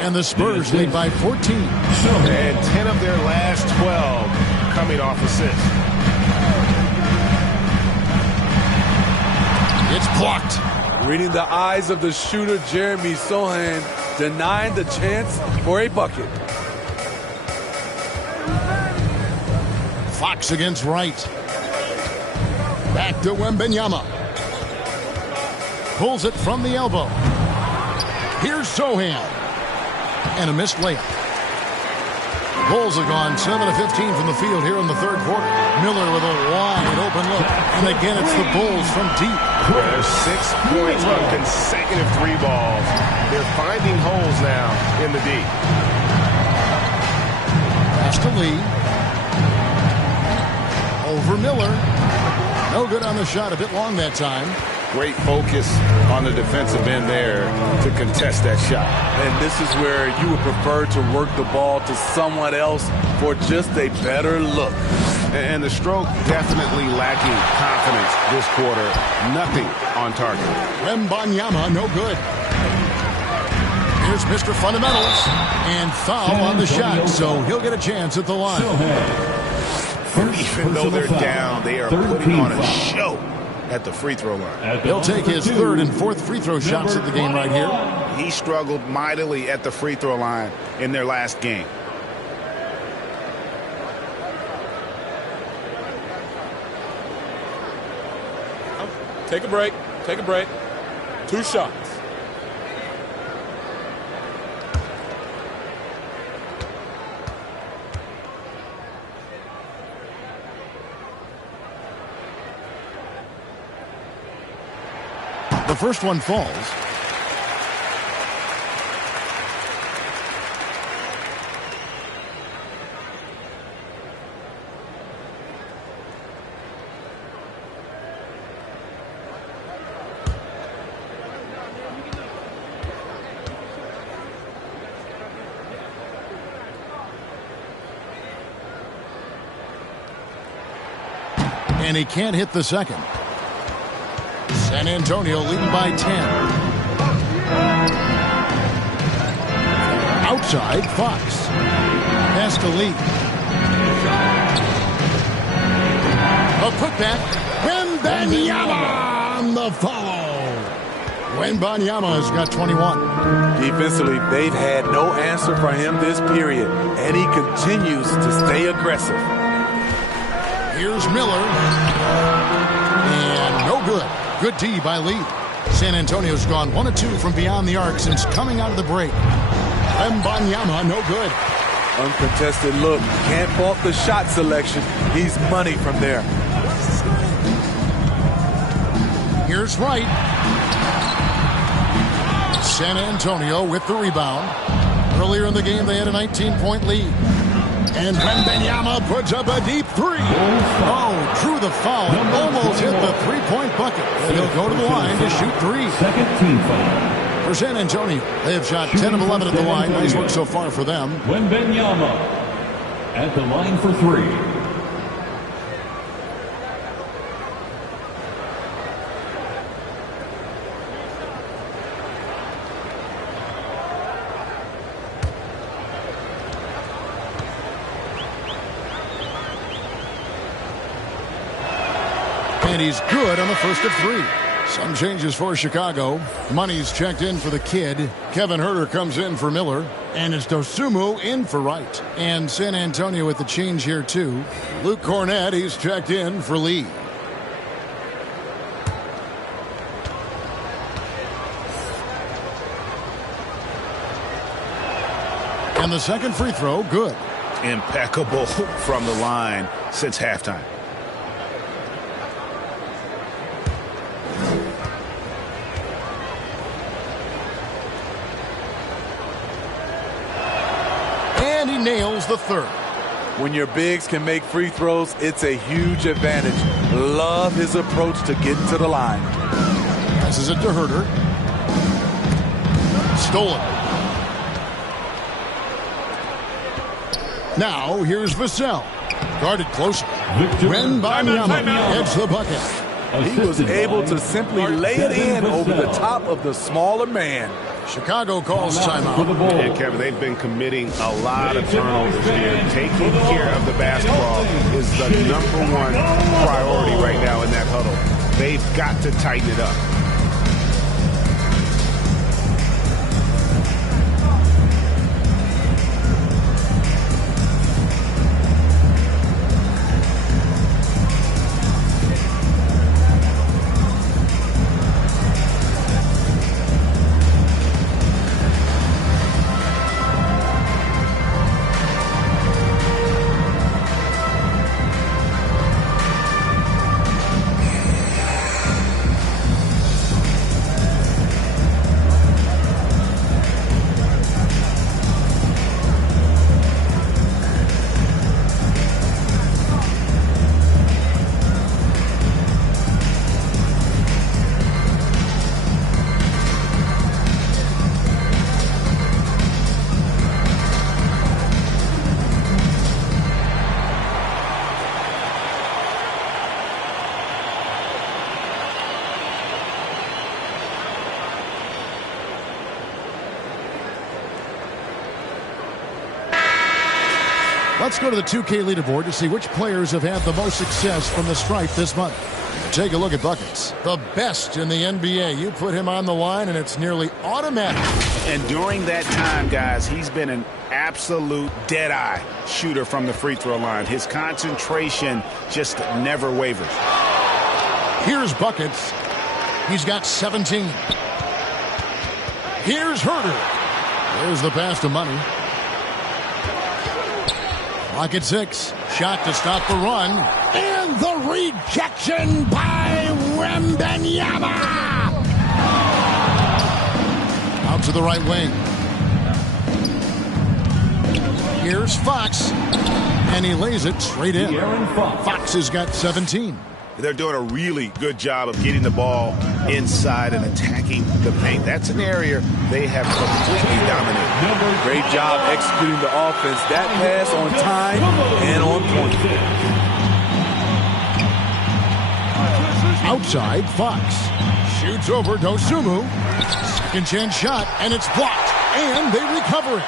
And the Spurs lead by 14. And 10 of their last 12 coming off assists. It's blocked. Reading the eyes of the shooter, Jeremy Sohan, denying the chance for a bucket. Fox against Wright. Back to Wembanyama. Pulls it from the elbow. Here's Sohan. And a missed layup. Bulls have gone 7 of 15 from the field here in the third quarter. Miller with a wide open look. And again, it's the Bulls from deep. There's 6 points on consecutive 3 balls. They're finding holes now in the D. Pass to Lee. Over Miller. No good on the shot. A bit long that time. Great focus on the defensive end there to contest that shot. And this is where you would prefer to work the ball to someone else for just a better look. And the stroke definitely lacking confidence this quarter. Nothing on target. Wembanyama, no good. Here's Mr. Fundamentals. And foul on the shot, so he'll get a chance at the line. Even though they're down, they are putting on a show at the free throw line. He'll take his third and fourth free throw shots at the game right here. He struggled mightily at the free throw line in their last game. Take a break. Take a break. 2 shots. The first one falls. And he can't hit the second. San Antonio leading by 10. Outside, Fox. Pass to Lee. A putback. Wembanyama on the follow. Wembanyama has got 21. Defensively, they've had no answer for him this period, and he continues to stay aggressive. Here's Miller. And no good. Good D by Lee. San Antonio's gone 1 of 2 from beyond the arc since coming out of the break. Wembanyama, no good. Uncontested look. Can't fault the shot selection. He's money from there. Here's Wright. San Antonio with the rebound. Earlier in the game, they had a 19-point lead. And Wembanyama puts up a deep 3. Oh, drew the foul and almost hit the 3-point bucket. And he'll go to the line to shoot 3. Second team foul. For San Antonio, they have shot 10 of 11 at the line. Nice work so far for them. Wembanyama at the line for 3. And he's good on the first of 3. Some changes for Chicago. Money's checked in for the kid. Kevin Huerter comes in for Miller. And it's Dosunmu in for Wright. And San Antonio with the change here, too. Luke Cornett, he's checked in for Lee. And the second free throw, good. Impeccable from the line since halftime. And he nails the third. When your bigs can make free throws, it's a huge advantage. Love his approach to getting to the line. Passes it to Herter. Stolen. Now here's Vassell. Guarded closely. Wembanyama gets the bucket. He was able to simply lay it in over the top of the smaller man. Chicago calls timeout. And Kevin, they've been committing a lot of turnovers here. Taking care of the basketball is the #1 priority right now in that huddle. They've got to tighten it up. Let's go to the 2K leaderboard to see which players have had the most success from the stripe this month. Take a look at buckets. The best in the NBA. You put him on the line, and it's nearly automatic. And during that time, guys, he's been an absolute dead-eye shooter from the free throw line. His concentration just never wavers. Here's buckets. He's got 17. Here's Herter. There's the pass to Money. Clock at 6. Shot to stop the run. And the rejection by Wembanyama. Out to the right wing. Here's Fox. And he lays it straight in. Fox has got 17. They're doing a really good job of getting the ball inside and attacking the paint. That's an area they have completely dominated. Great job executing the offense. That pass on time and on point. Outside, Fox. Shoots over Dosunmu. Second chance shot, and it's blocked. And they recover it.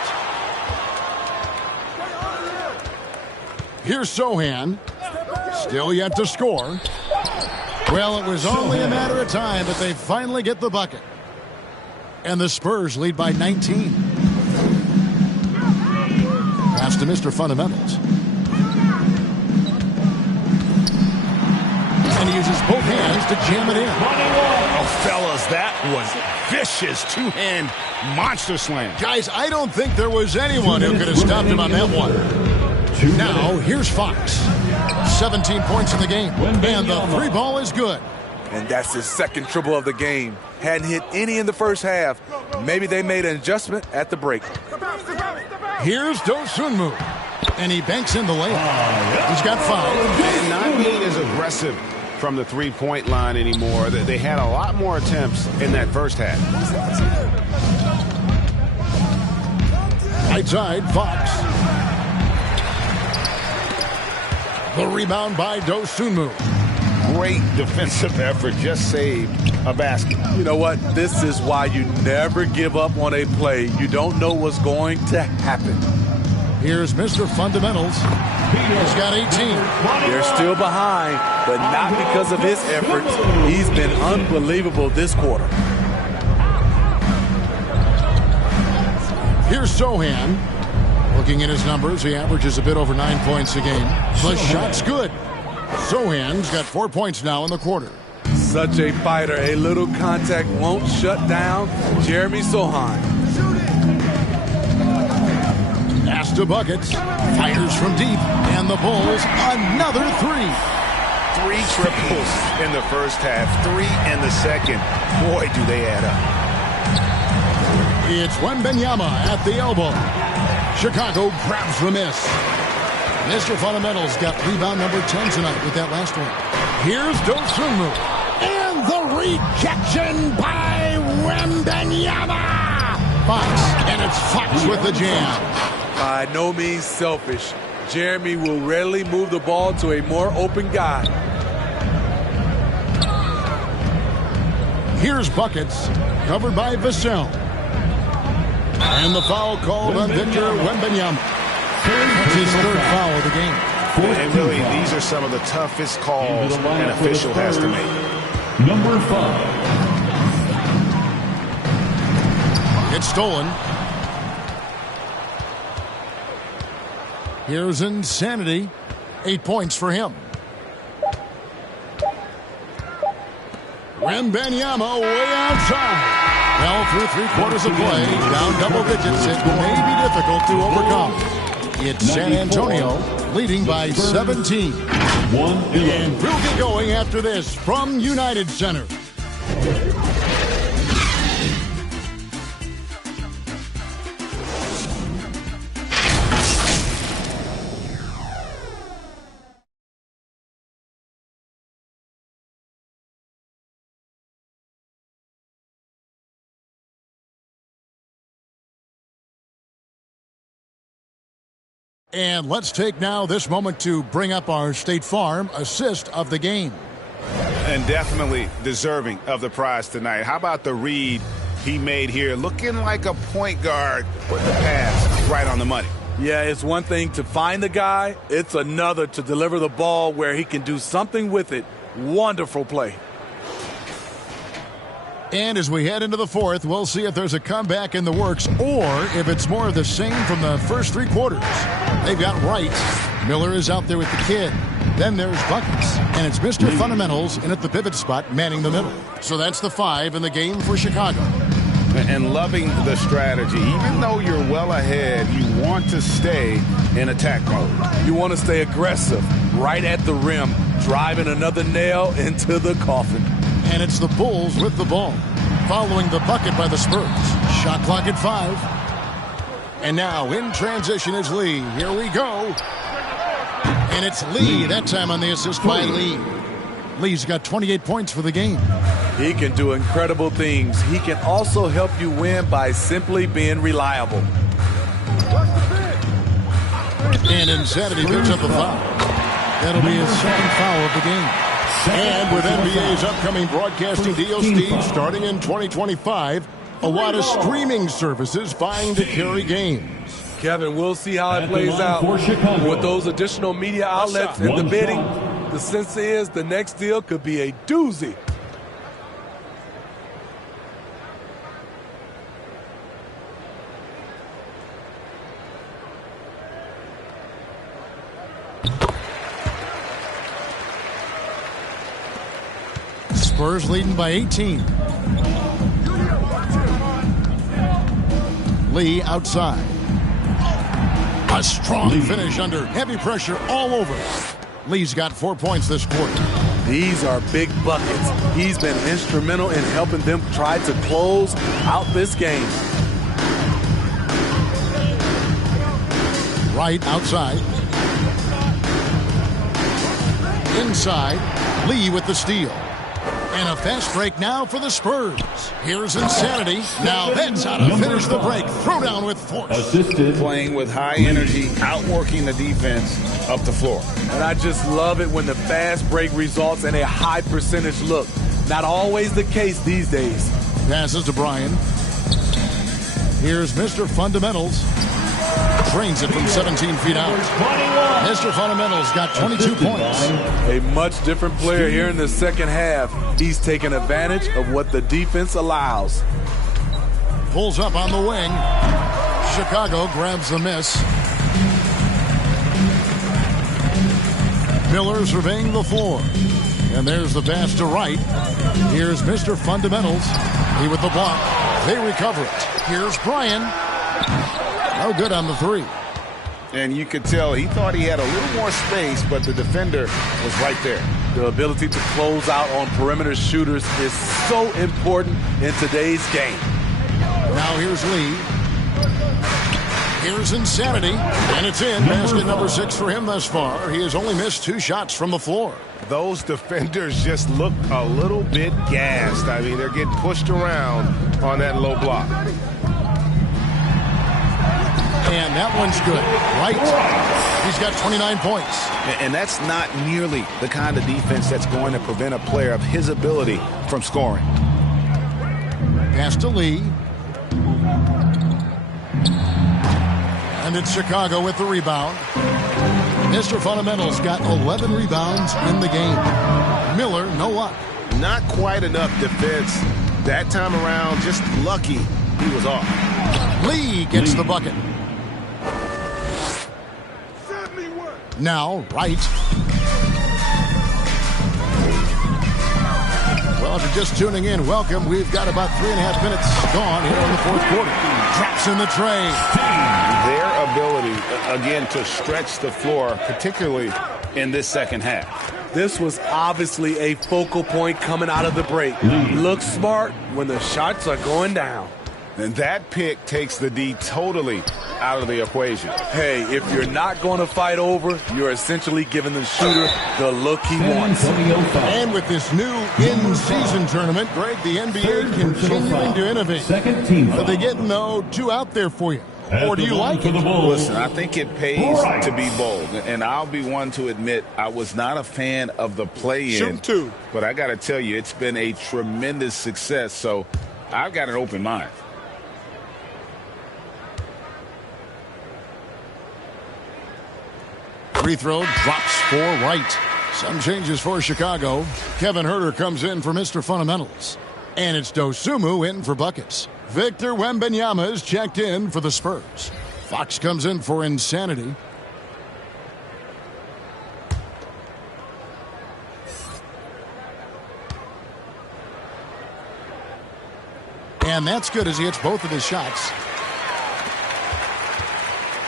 Here's Sohan. Still yet to score. Well, it was only a matter of time, but they finally get the bucket. And the Spurs lead by 19. Pass to Mr. Fundamentals. And he uses both hands to jam it in. Oh, fellas, that was vicious two-hand monster slam. Guys, I don't think there was anyone who could have stopped him on that one. Now, here's Fox. 17 points in the game. And the three ball is good. And that's his second triple of the game. Hadn't hit any in the first half. Maybe they made an adjustment at the break. Here's Dosunmu. And he banks in the layup. He's got 5. And not being as aggressive from the three-point line anymore. They had a lot more attempts in that first half. Right side, Fox. The rebound by Dosunmu. Great defensive effort. Just saved a basket. You know what? This is why you never give up on a play. You don't know what's going to happen. Here's Mr. Fundamentals. He's got 18. They're still behind, but not because of his efforts. He's been unbelievable this quarter. Here's Sohan. Looking at his numbers, he averages a bit over 9 points a game. The shot's good. Sohan's got 4 points now in the quarter. Such a fighter. A little contact won't shut down Jeremy Sohan. Pass to buckets. Fires from deep. And the Bulls, another 3. 3 triples in the first half. 3 in the second. Boy, do they add up. It's Wembanyama at the elbow. Chicago grabs the miss. Mr. Fundamentals got rebound number 10 tonight with that last one. Here's Dosunmu. And the rejection by Wembanyama. Fox, and it's Fox with the jam. By no means selfish. Jeremy will rarely move the ball to a more open guy. Here's buckets, covered by Vassell. And the foul called on Victor Wembanyama. That's his third foul of the game. And really, these are some of the toughest calls an official has to make. Number 5. It's stolen. Here's Insanity. 8 points for him. Wembanyama way outside. Well, through 3 quarters of play, down double digits, it may be difficult to overcome. It's San Antonio leading by 17. And we'll get going after this from United Center. And let's take now this moment to bring up our State Farm assist of the game. And definitely deserving of the prize tonight. How about the read he made here? Looking like a point guard with the pass right on the money. Yeah, it's one thing to find the guy. It's another to deliver the ball where he can do something with it. Wonderful play. And as we head into the fourth, we'll see if there's a comeback in the works or if it's more of the same from the first 3 quarters. They've got Wright. Miller is out there with the kid. Then there's Buckets. And it's Mr. Fundamentals in at the pivot spot manning the middle. So that's the 5 in the game for Chicago. And loving the strategy. Even though you're well ahead, you want to stay in attack mode. You want to stay aggressive, right at the rim, driving another nail into the coffin. And it's the Bulls with the ball, following the bucket by the Spurs. Shot clock at 5. And now in transition is Lee. Here we go. And it's Lee, that time on the assist by Lee. Lee's got 28 points for the game. He can do incredible things. He can also help you win by simply being reliable. And Insanity picks up a foul. That'll be his second foul of the game. And with NBA's upcoming broadcasting deal, Steve, starting in 2025, a lot of streaming services vying to carry games. Kevin, we'll see how it plays out. With those additional media outlets and the bidding, the sense is the next deal could be a doozy. Spurs leading by 18. Lee outside. A strong finish under heavy pressure all over. Lee's got 4 points this quarter. These are big buckets. He's been instrumental in helping them try to close out this game. Right outside. Inside. Lee with the steal. And a fast break now for the Spurs. Here's Insanity. Now that's how to finish the break. Throw down with force. Assisted. Playing with high energy, outworking the defense up the floor. And I just love it when the fast break results in a high percentage look. Not always the case these days. Passes to Brian. Here's Mr. Fundamentals. Trains it from 17 feet out. Mr. Fundamentals got 22 points. A much different player here in the second half. He's taking advantage of what the defense allows. Pulls up on the wing. Chicago grabs the miss. Miller surveying the floor. And there's the pass to Wright. Here's Mr. Fundamentals. He with the block. They recover it. Here's Brian. No good on the 3. And you could tell he thought he had a little more space, but the defender was right there. The ability to close out on perimeter shooters is so important in today's game. Now here's Lee. Here's Insanity, and it's in. Basket number 6 for him thus far. He has only missed 2 shots from the floor. Those defenders just look a little bit gassed. I mean, they're getting pushed around on that low block. And that one's good. Right. He's got 29 points. And that's not nearly the kind of defense that's going to prevent a player of his ability from scoring. Pass to Lee. And it's Chicago with the rebound. Mr. Fundamentals got 11 rebounds in the game. Miller, no luck. Not quite enough defense. That time around, just lucky he was off. Lee gets the bucket. Now, Wright. Well, if you're just tuning in, welcome. We've got about 3.5 minutes gone here in the fourth quarter. Drops in the tray. Their ability, again, to stretch the floor, particularly in this second half. This was obviously a focal point coming out of the break. Look smart when the shots are going down. And that pick takes the D totally out of the equation. Hey, if you're not going to fight over, you're essentially giving the shooter the look he wants. And with this new in-season tournament, Greg, the NBA continuing to innovate. Are they getting, though, too out there for you? Or do you like it? Listen, I think it pays to be bold. And I'll be one to admit I was not a fan of the play-in. But I got to tell you, it's been a tremendous success. So I've got an open mind. Free throw drops for Wright. Some changes for Chicago. Kevin Huerter comes in for Mr. Fundamentals. And it's Dosunmu in for buckets. Victor Wembanyama is checked in for the Spurs. Fox comes in for Insanity. And that's good as he hits both of his shots.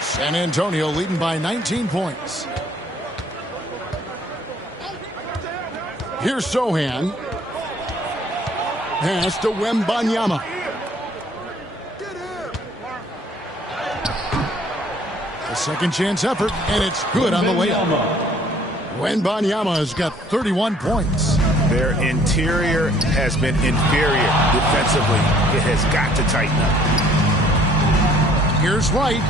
San Antonio leading by 19 points. Here's Sohan. Pass to Wembanyama. A second chance effort, and it's good on the layup. Wembanyama has got 31 points. Their interior has been inferior defensively. It has got to tighten up. Here's Wright.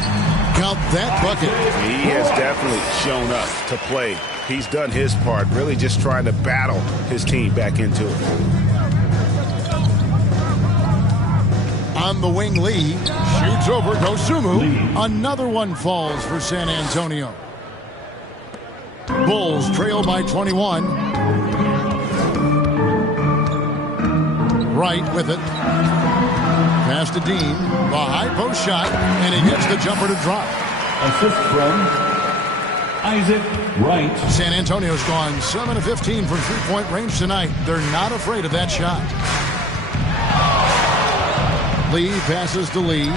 Count that bucket. He has definitely shown up to play. He's done his part, really just trying to battle his team back into it. On the wing, Lee shoots over Dosunmu. Another one falls for San Antonio. Bulls trail by 21. Wright with it. Pass to Dean. The high post shot, and he gets the jumper to drop. Assist from Isaac Wright. San Antonio's gone 7 of 15 from three-point range tonight. They're not afraid of that shot. Lee passes to Lee.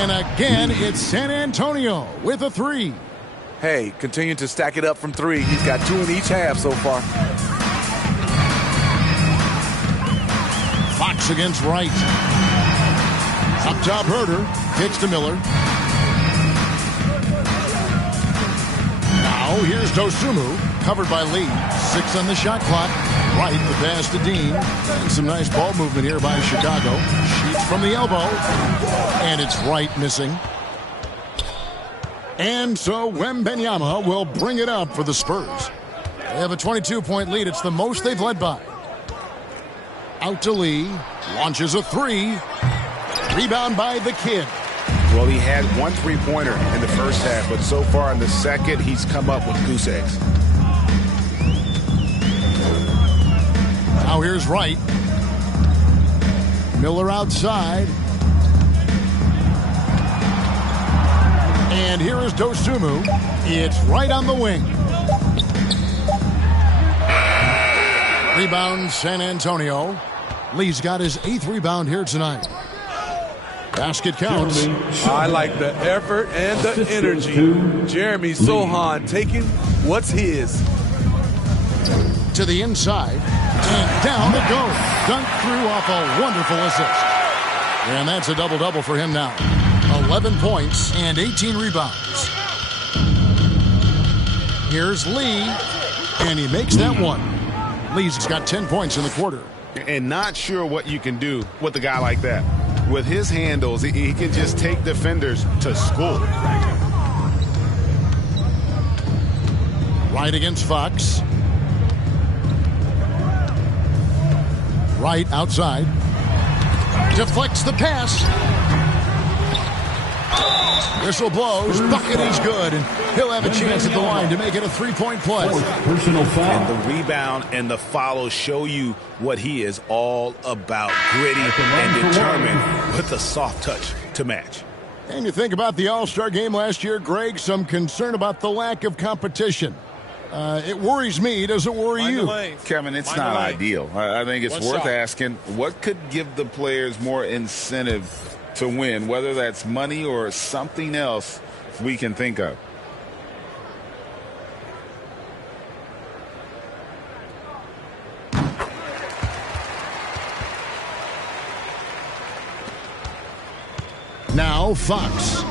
And again, it's San Antonio with a three. Hey, continue to stack it up from three. He's got 2 in each half so far. Fox against Wright. Up top, Huerter. Kicks to Miller. Now here's Dosunmu. Covered by Lee. 6 on the shot clock. Wright, the pass to Dean. And some nice ball movement here by Chicago. Shoots from the elbow. And it's Wright missing. And so Wembanyama will bring it up for the Spurs. They have a 22-point lead. It's the most they've led by. Out to Lee. Launches a three. Rebound by the kid. Well, he had 1 3-pointer in the first half, but so far in the second, he's come up with goose eggs. Now here's Wright. Miller outside. And here is Dosunmu. It's right on the wing. Rebound San Antonio. Lee's got his 8th rebound here tonight. Basket counts. I like the effort and the energy. Jeremy Sohan taking what's his. To the inside. And down it goes. Dunked through off a wonderful assist. And that's a double-double for him now. 11 points and 18 rebounds. Here's Lee, and he makes that one. Lee's got 10 points in the quarter. And not sure what you can do with a guy like that. With his handles, he can just take defenders to school. Right against Fox. Right outside. Deflects the pass. Whistle blows. Bucket is good. And he'll have a chance at the line to make it a three-point play. Personal foul. And the rebound and the follow show you what he is all about. Gritty and determined with a soft touch to match. And you think about the All-Star game last year, Greg, some concern about the lack of competition. It worries me. Does it worry you? Kevin, it's not ideal. I think it's worth asking what could give the players more incentive to win, whether that's money or something else we can think of. Now Fox.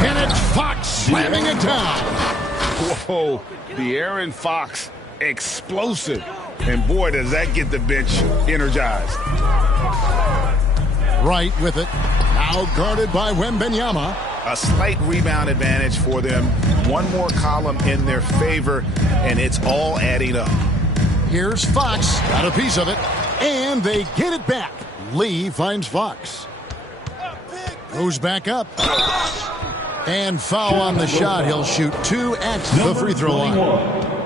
And it's Fox slamming it down. Whoa, the Aaron Fox explosive. And boy, does that get the bench energized. Right with it. Now guarded by Wembanyama. A slight rebound advantage for them. One more column in their favor, and it's all adding up. Here's Fox. Got a piece of it. And they get it back. Lee finds Fox. Goes back up. And foul on the shot. He'll shoot 2 at the free throw line.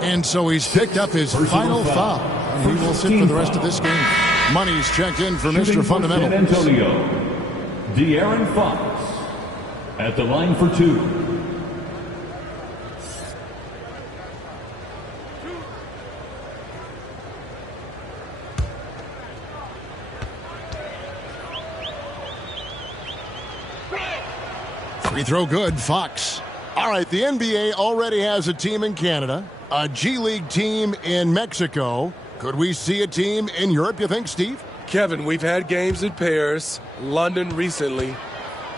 And so he's picked up his final foul. And he will sit for the rest of this game. Money's checked in for Mr. Fundamental. San Antonio, De'Aaron Fox at the line for 2. Free throw good, Fox. All right, the NBA already has a team in Canada, a G League team in Mexico. Could we see a team in Europe, you think, Steve? Kevin, we've had games in Paris, London recently.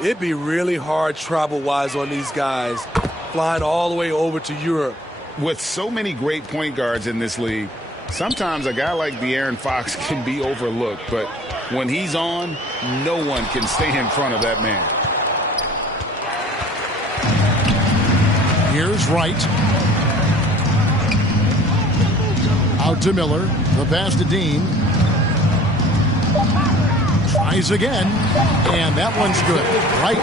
It'd be really hard travel-wise on these guys, flying all the way over to Europe. With so many great point guards in this league, sometimes a guy like De'Aaron Fox can be overlooked, but when he's on, no one can stay in front of that man. Here's Wright. Out to Miller. The pass to Dean. Tries again. And that one's good. Wright.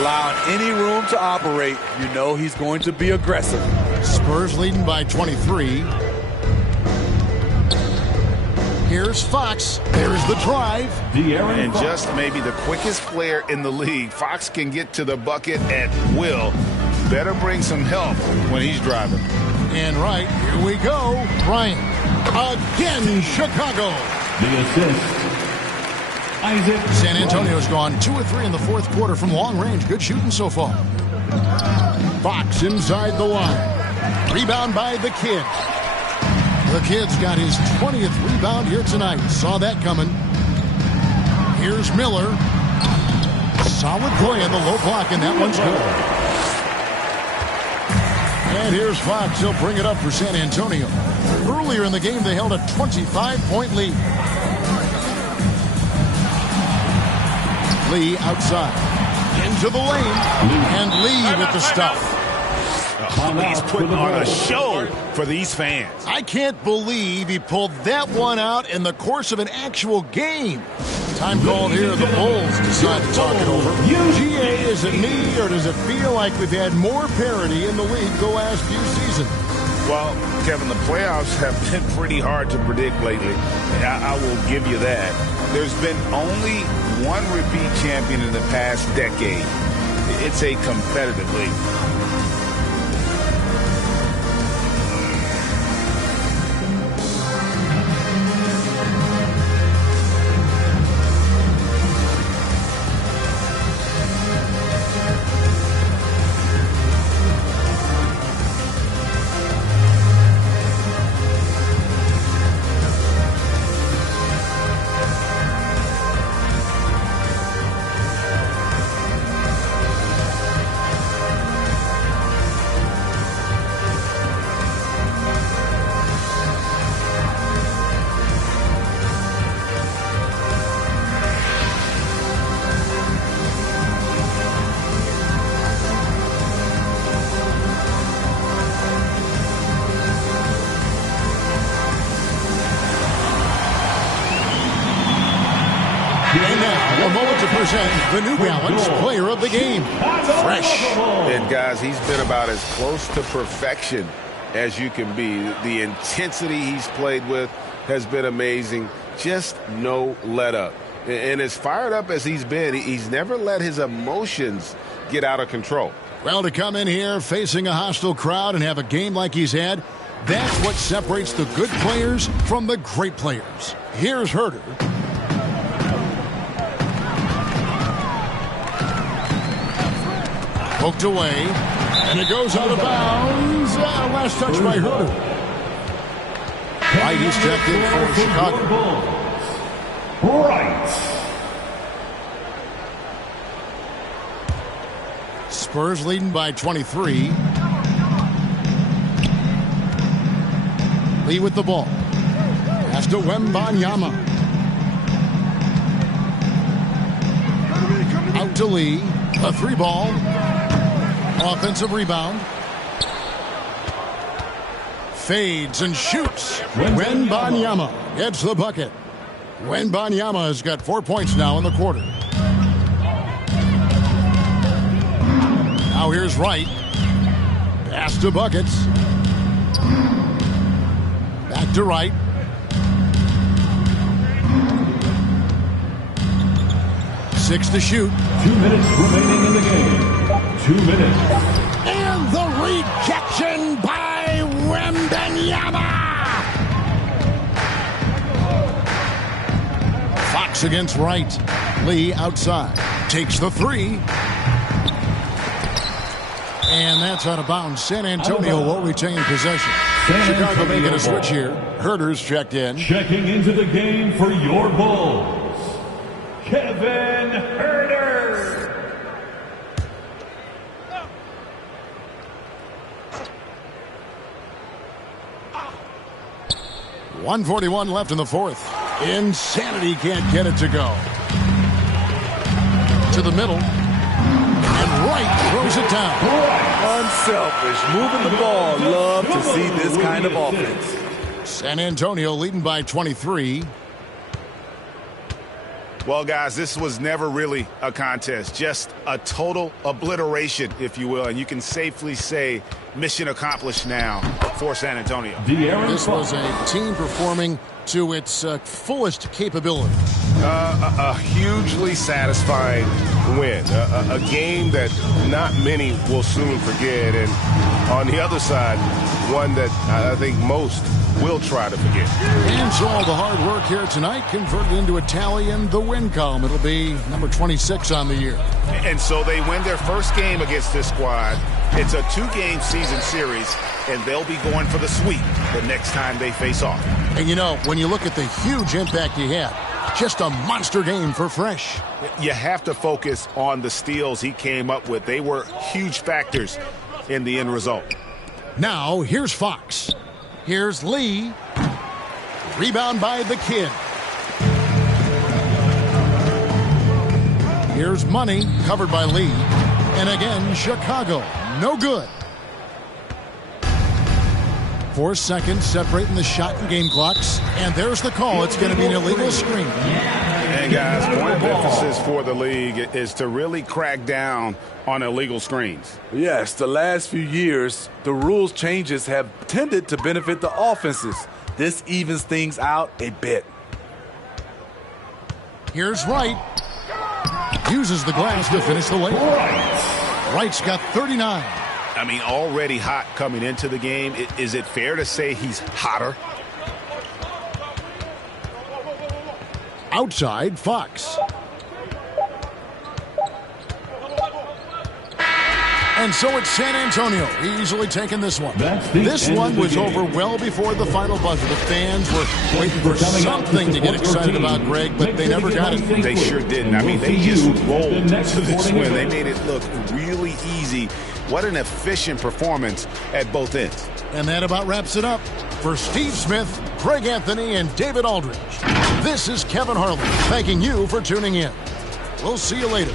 Allowing any room to operate, you know he's going to be aggressive. Spurs leading by 23. Here's Fox. There's the drive. And just maybe the quickest player in the league. Fox can get to the bucket at will. Better bring some help when he's driving. And right, here we go. Bryant. Again, Chicago. The assist. Isaac. San Antonio's gone 2 of 3 in the fourth quarter from long range. Good shooting so far. Fox inside the line. Rebound by the Kid. The Kid's got his 20th rebound here tonight. Saw that coming. Here's Miller. Solid play in the low block, and that one's good. And here's Fox. He'll bring it up for San Antonio. Earlier in the game, they held a 25-point lead. Lee outside. Into the lane. And Lee with the stuff. He's putting on a show for these fans. I can't believe he pulled that one out in the course of an actual game. Time called here. The Bulls decide to talk it over. GA, is it me, or does it feel like we've had more parity in the league the last few seasons? Well, Kevin, the playoffs have been pretty hard to predict lately. I will give you that. There's been only one repeat champion in the past decade. It's a competitive league. moment to present the New Balance Player of the Game, Fresh. And guys, he's been about as close to perfection as you can be. The intensity he's played with has been amazing. Just no let up. And as fired up as he's been, he's never let his emotions get out of control. Well, to come in here facing a hostile crowd and have a game like he's had, that's what separates the good players from the great players. Here's Herder. Poked away, and it goes out of bounds. Last touch by Herder. Right, he's checked in for Chicago. Right. Spurs leading by 23. Lee with the ball. Pass to Wembanyama. Out to Lee. A 3-ball. Offensive rebound. Fades and shoots. Wembanyama gets the bucket. Wembanyama has got 4 points now in the quarter. Now here's Wright. Pass to Buckets. Back to Wright. Six to shoot. 2 minutes remaining in the game. 2 minutes. And the rejection by Wembanyama. Fox against Wright. Lee outside. Takes the three. And that's out of bounds. San Antonio will retain possession. Chicago making a switch here. Herder's checked in. Checking into the game for your Bulls, Kevin Herder. .141 left in the fourth. Insanity can't get it to go. To the middle. And Wright throws it down. Unselfish. Moving the ball. Love to see this kind of offense. San Antonio leading by 23. Well, guys, this was never really a contest. Just a total obliteration, if you will. And you can safely say mission accomplished now for San Antonio. This was a team performing to its fullest capability. A hugely satisfying win. A game that not many will soon forget. And on the other side, one that I think most will try to forget. And so all the hard work here tonight converted into a tally in the win column. It'll be number 26 on the year. And so they win their first game against this squad. It's a 2-game season series, and they'll be going for the sweep the next time they face off. And you know, when you look at the huge impact he had, just a monster game for Fresh. You have to focus on the steals he came up with. They were huge factors in the end result. Now, here's Fox. Here's Lee. Rebound by the kid. Here's Money, covered by Lee. And again, Chicago. No good. 4 seconds separating the shot and game clocks. And there's the call. It's going to be an illegal screen. And guys, point of emphasis for the league is to really crack down on illegal screens. Yes, the last few years, the rules changes have tended to benefit the offenses. This evens things out a bit. Here's Wright. Uses the glass to finish the layup. Wright's got 39. I mean, already hot coming into the game. Is it fair to say he's hotter? Outside, Fox. And so it's San Antonio easily taking this one. This one was over well before the final buzzer. The fans were waiting for something to get excited about, Greg, but they never got it. They sure didn't. I mean, they just rolled to this win. They made it look really easy. What an efficient performance at both ends. And that about wraps it up. For Steve Smith, Craig Anthony, and David Aldridge, this is Kevin Harlan thanking you for tuning in. We'll see you later.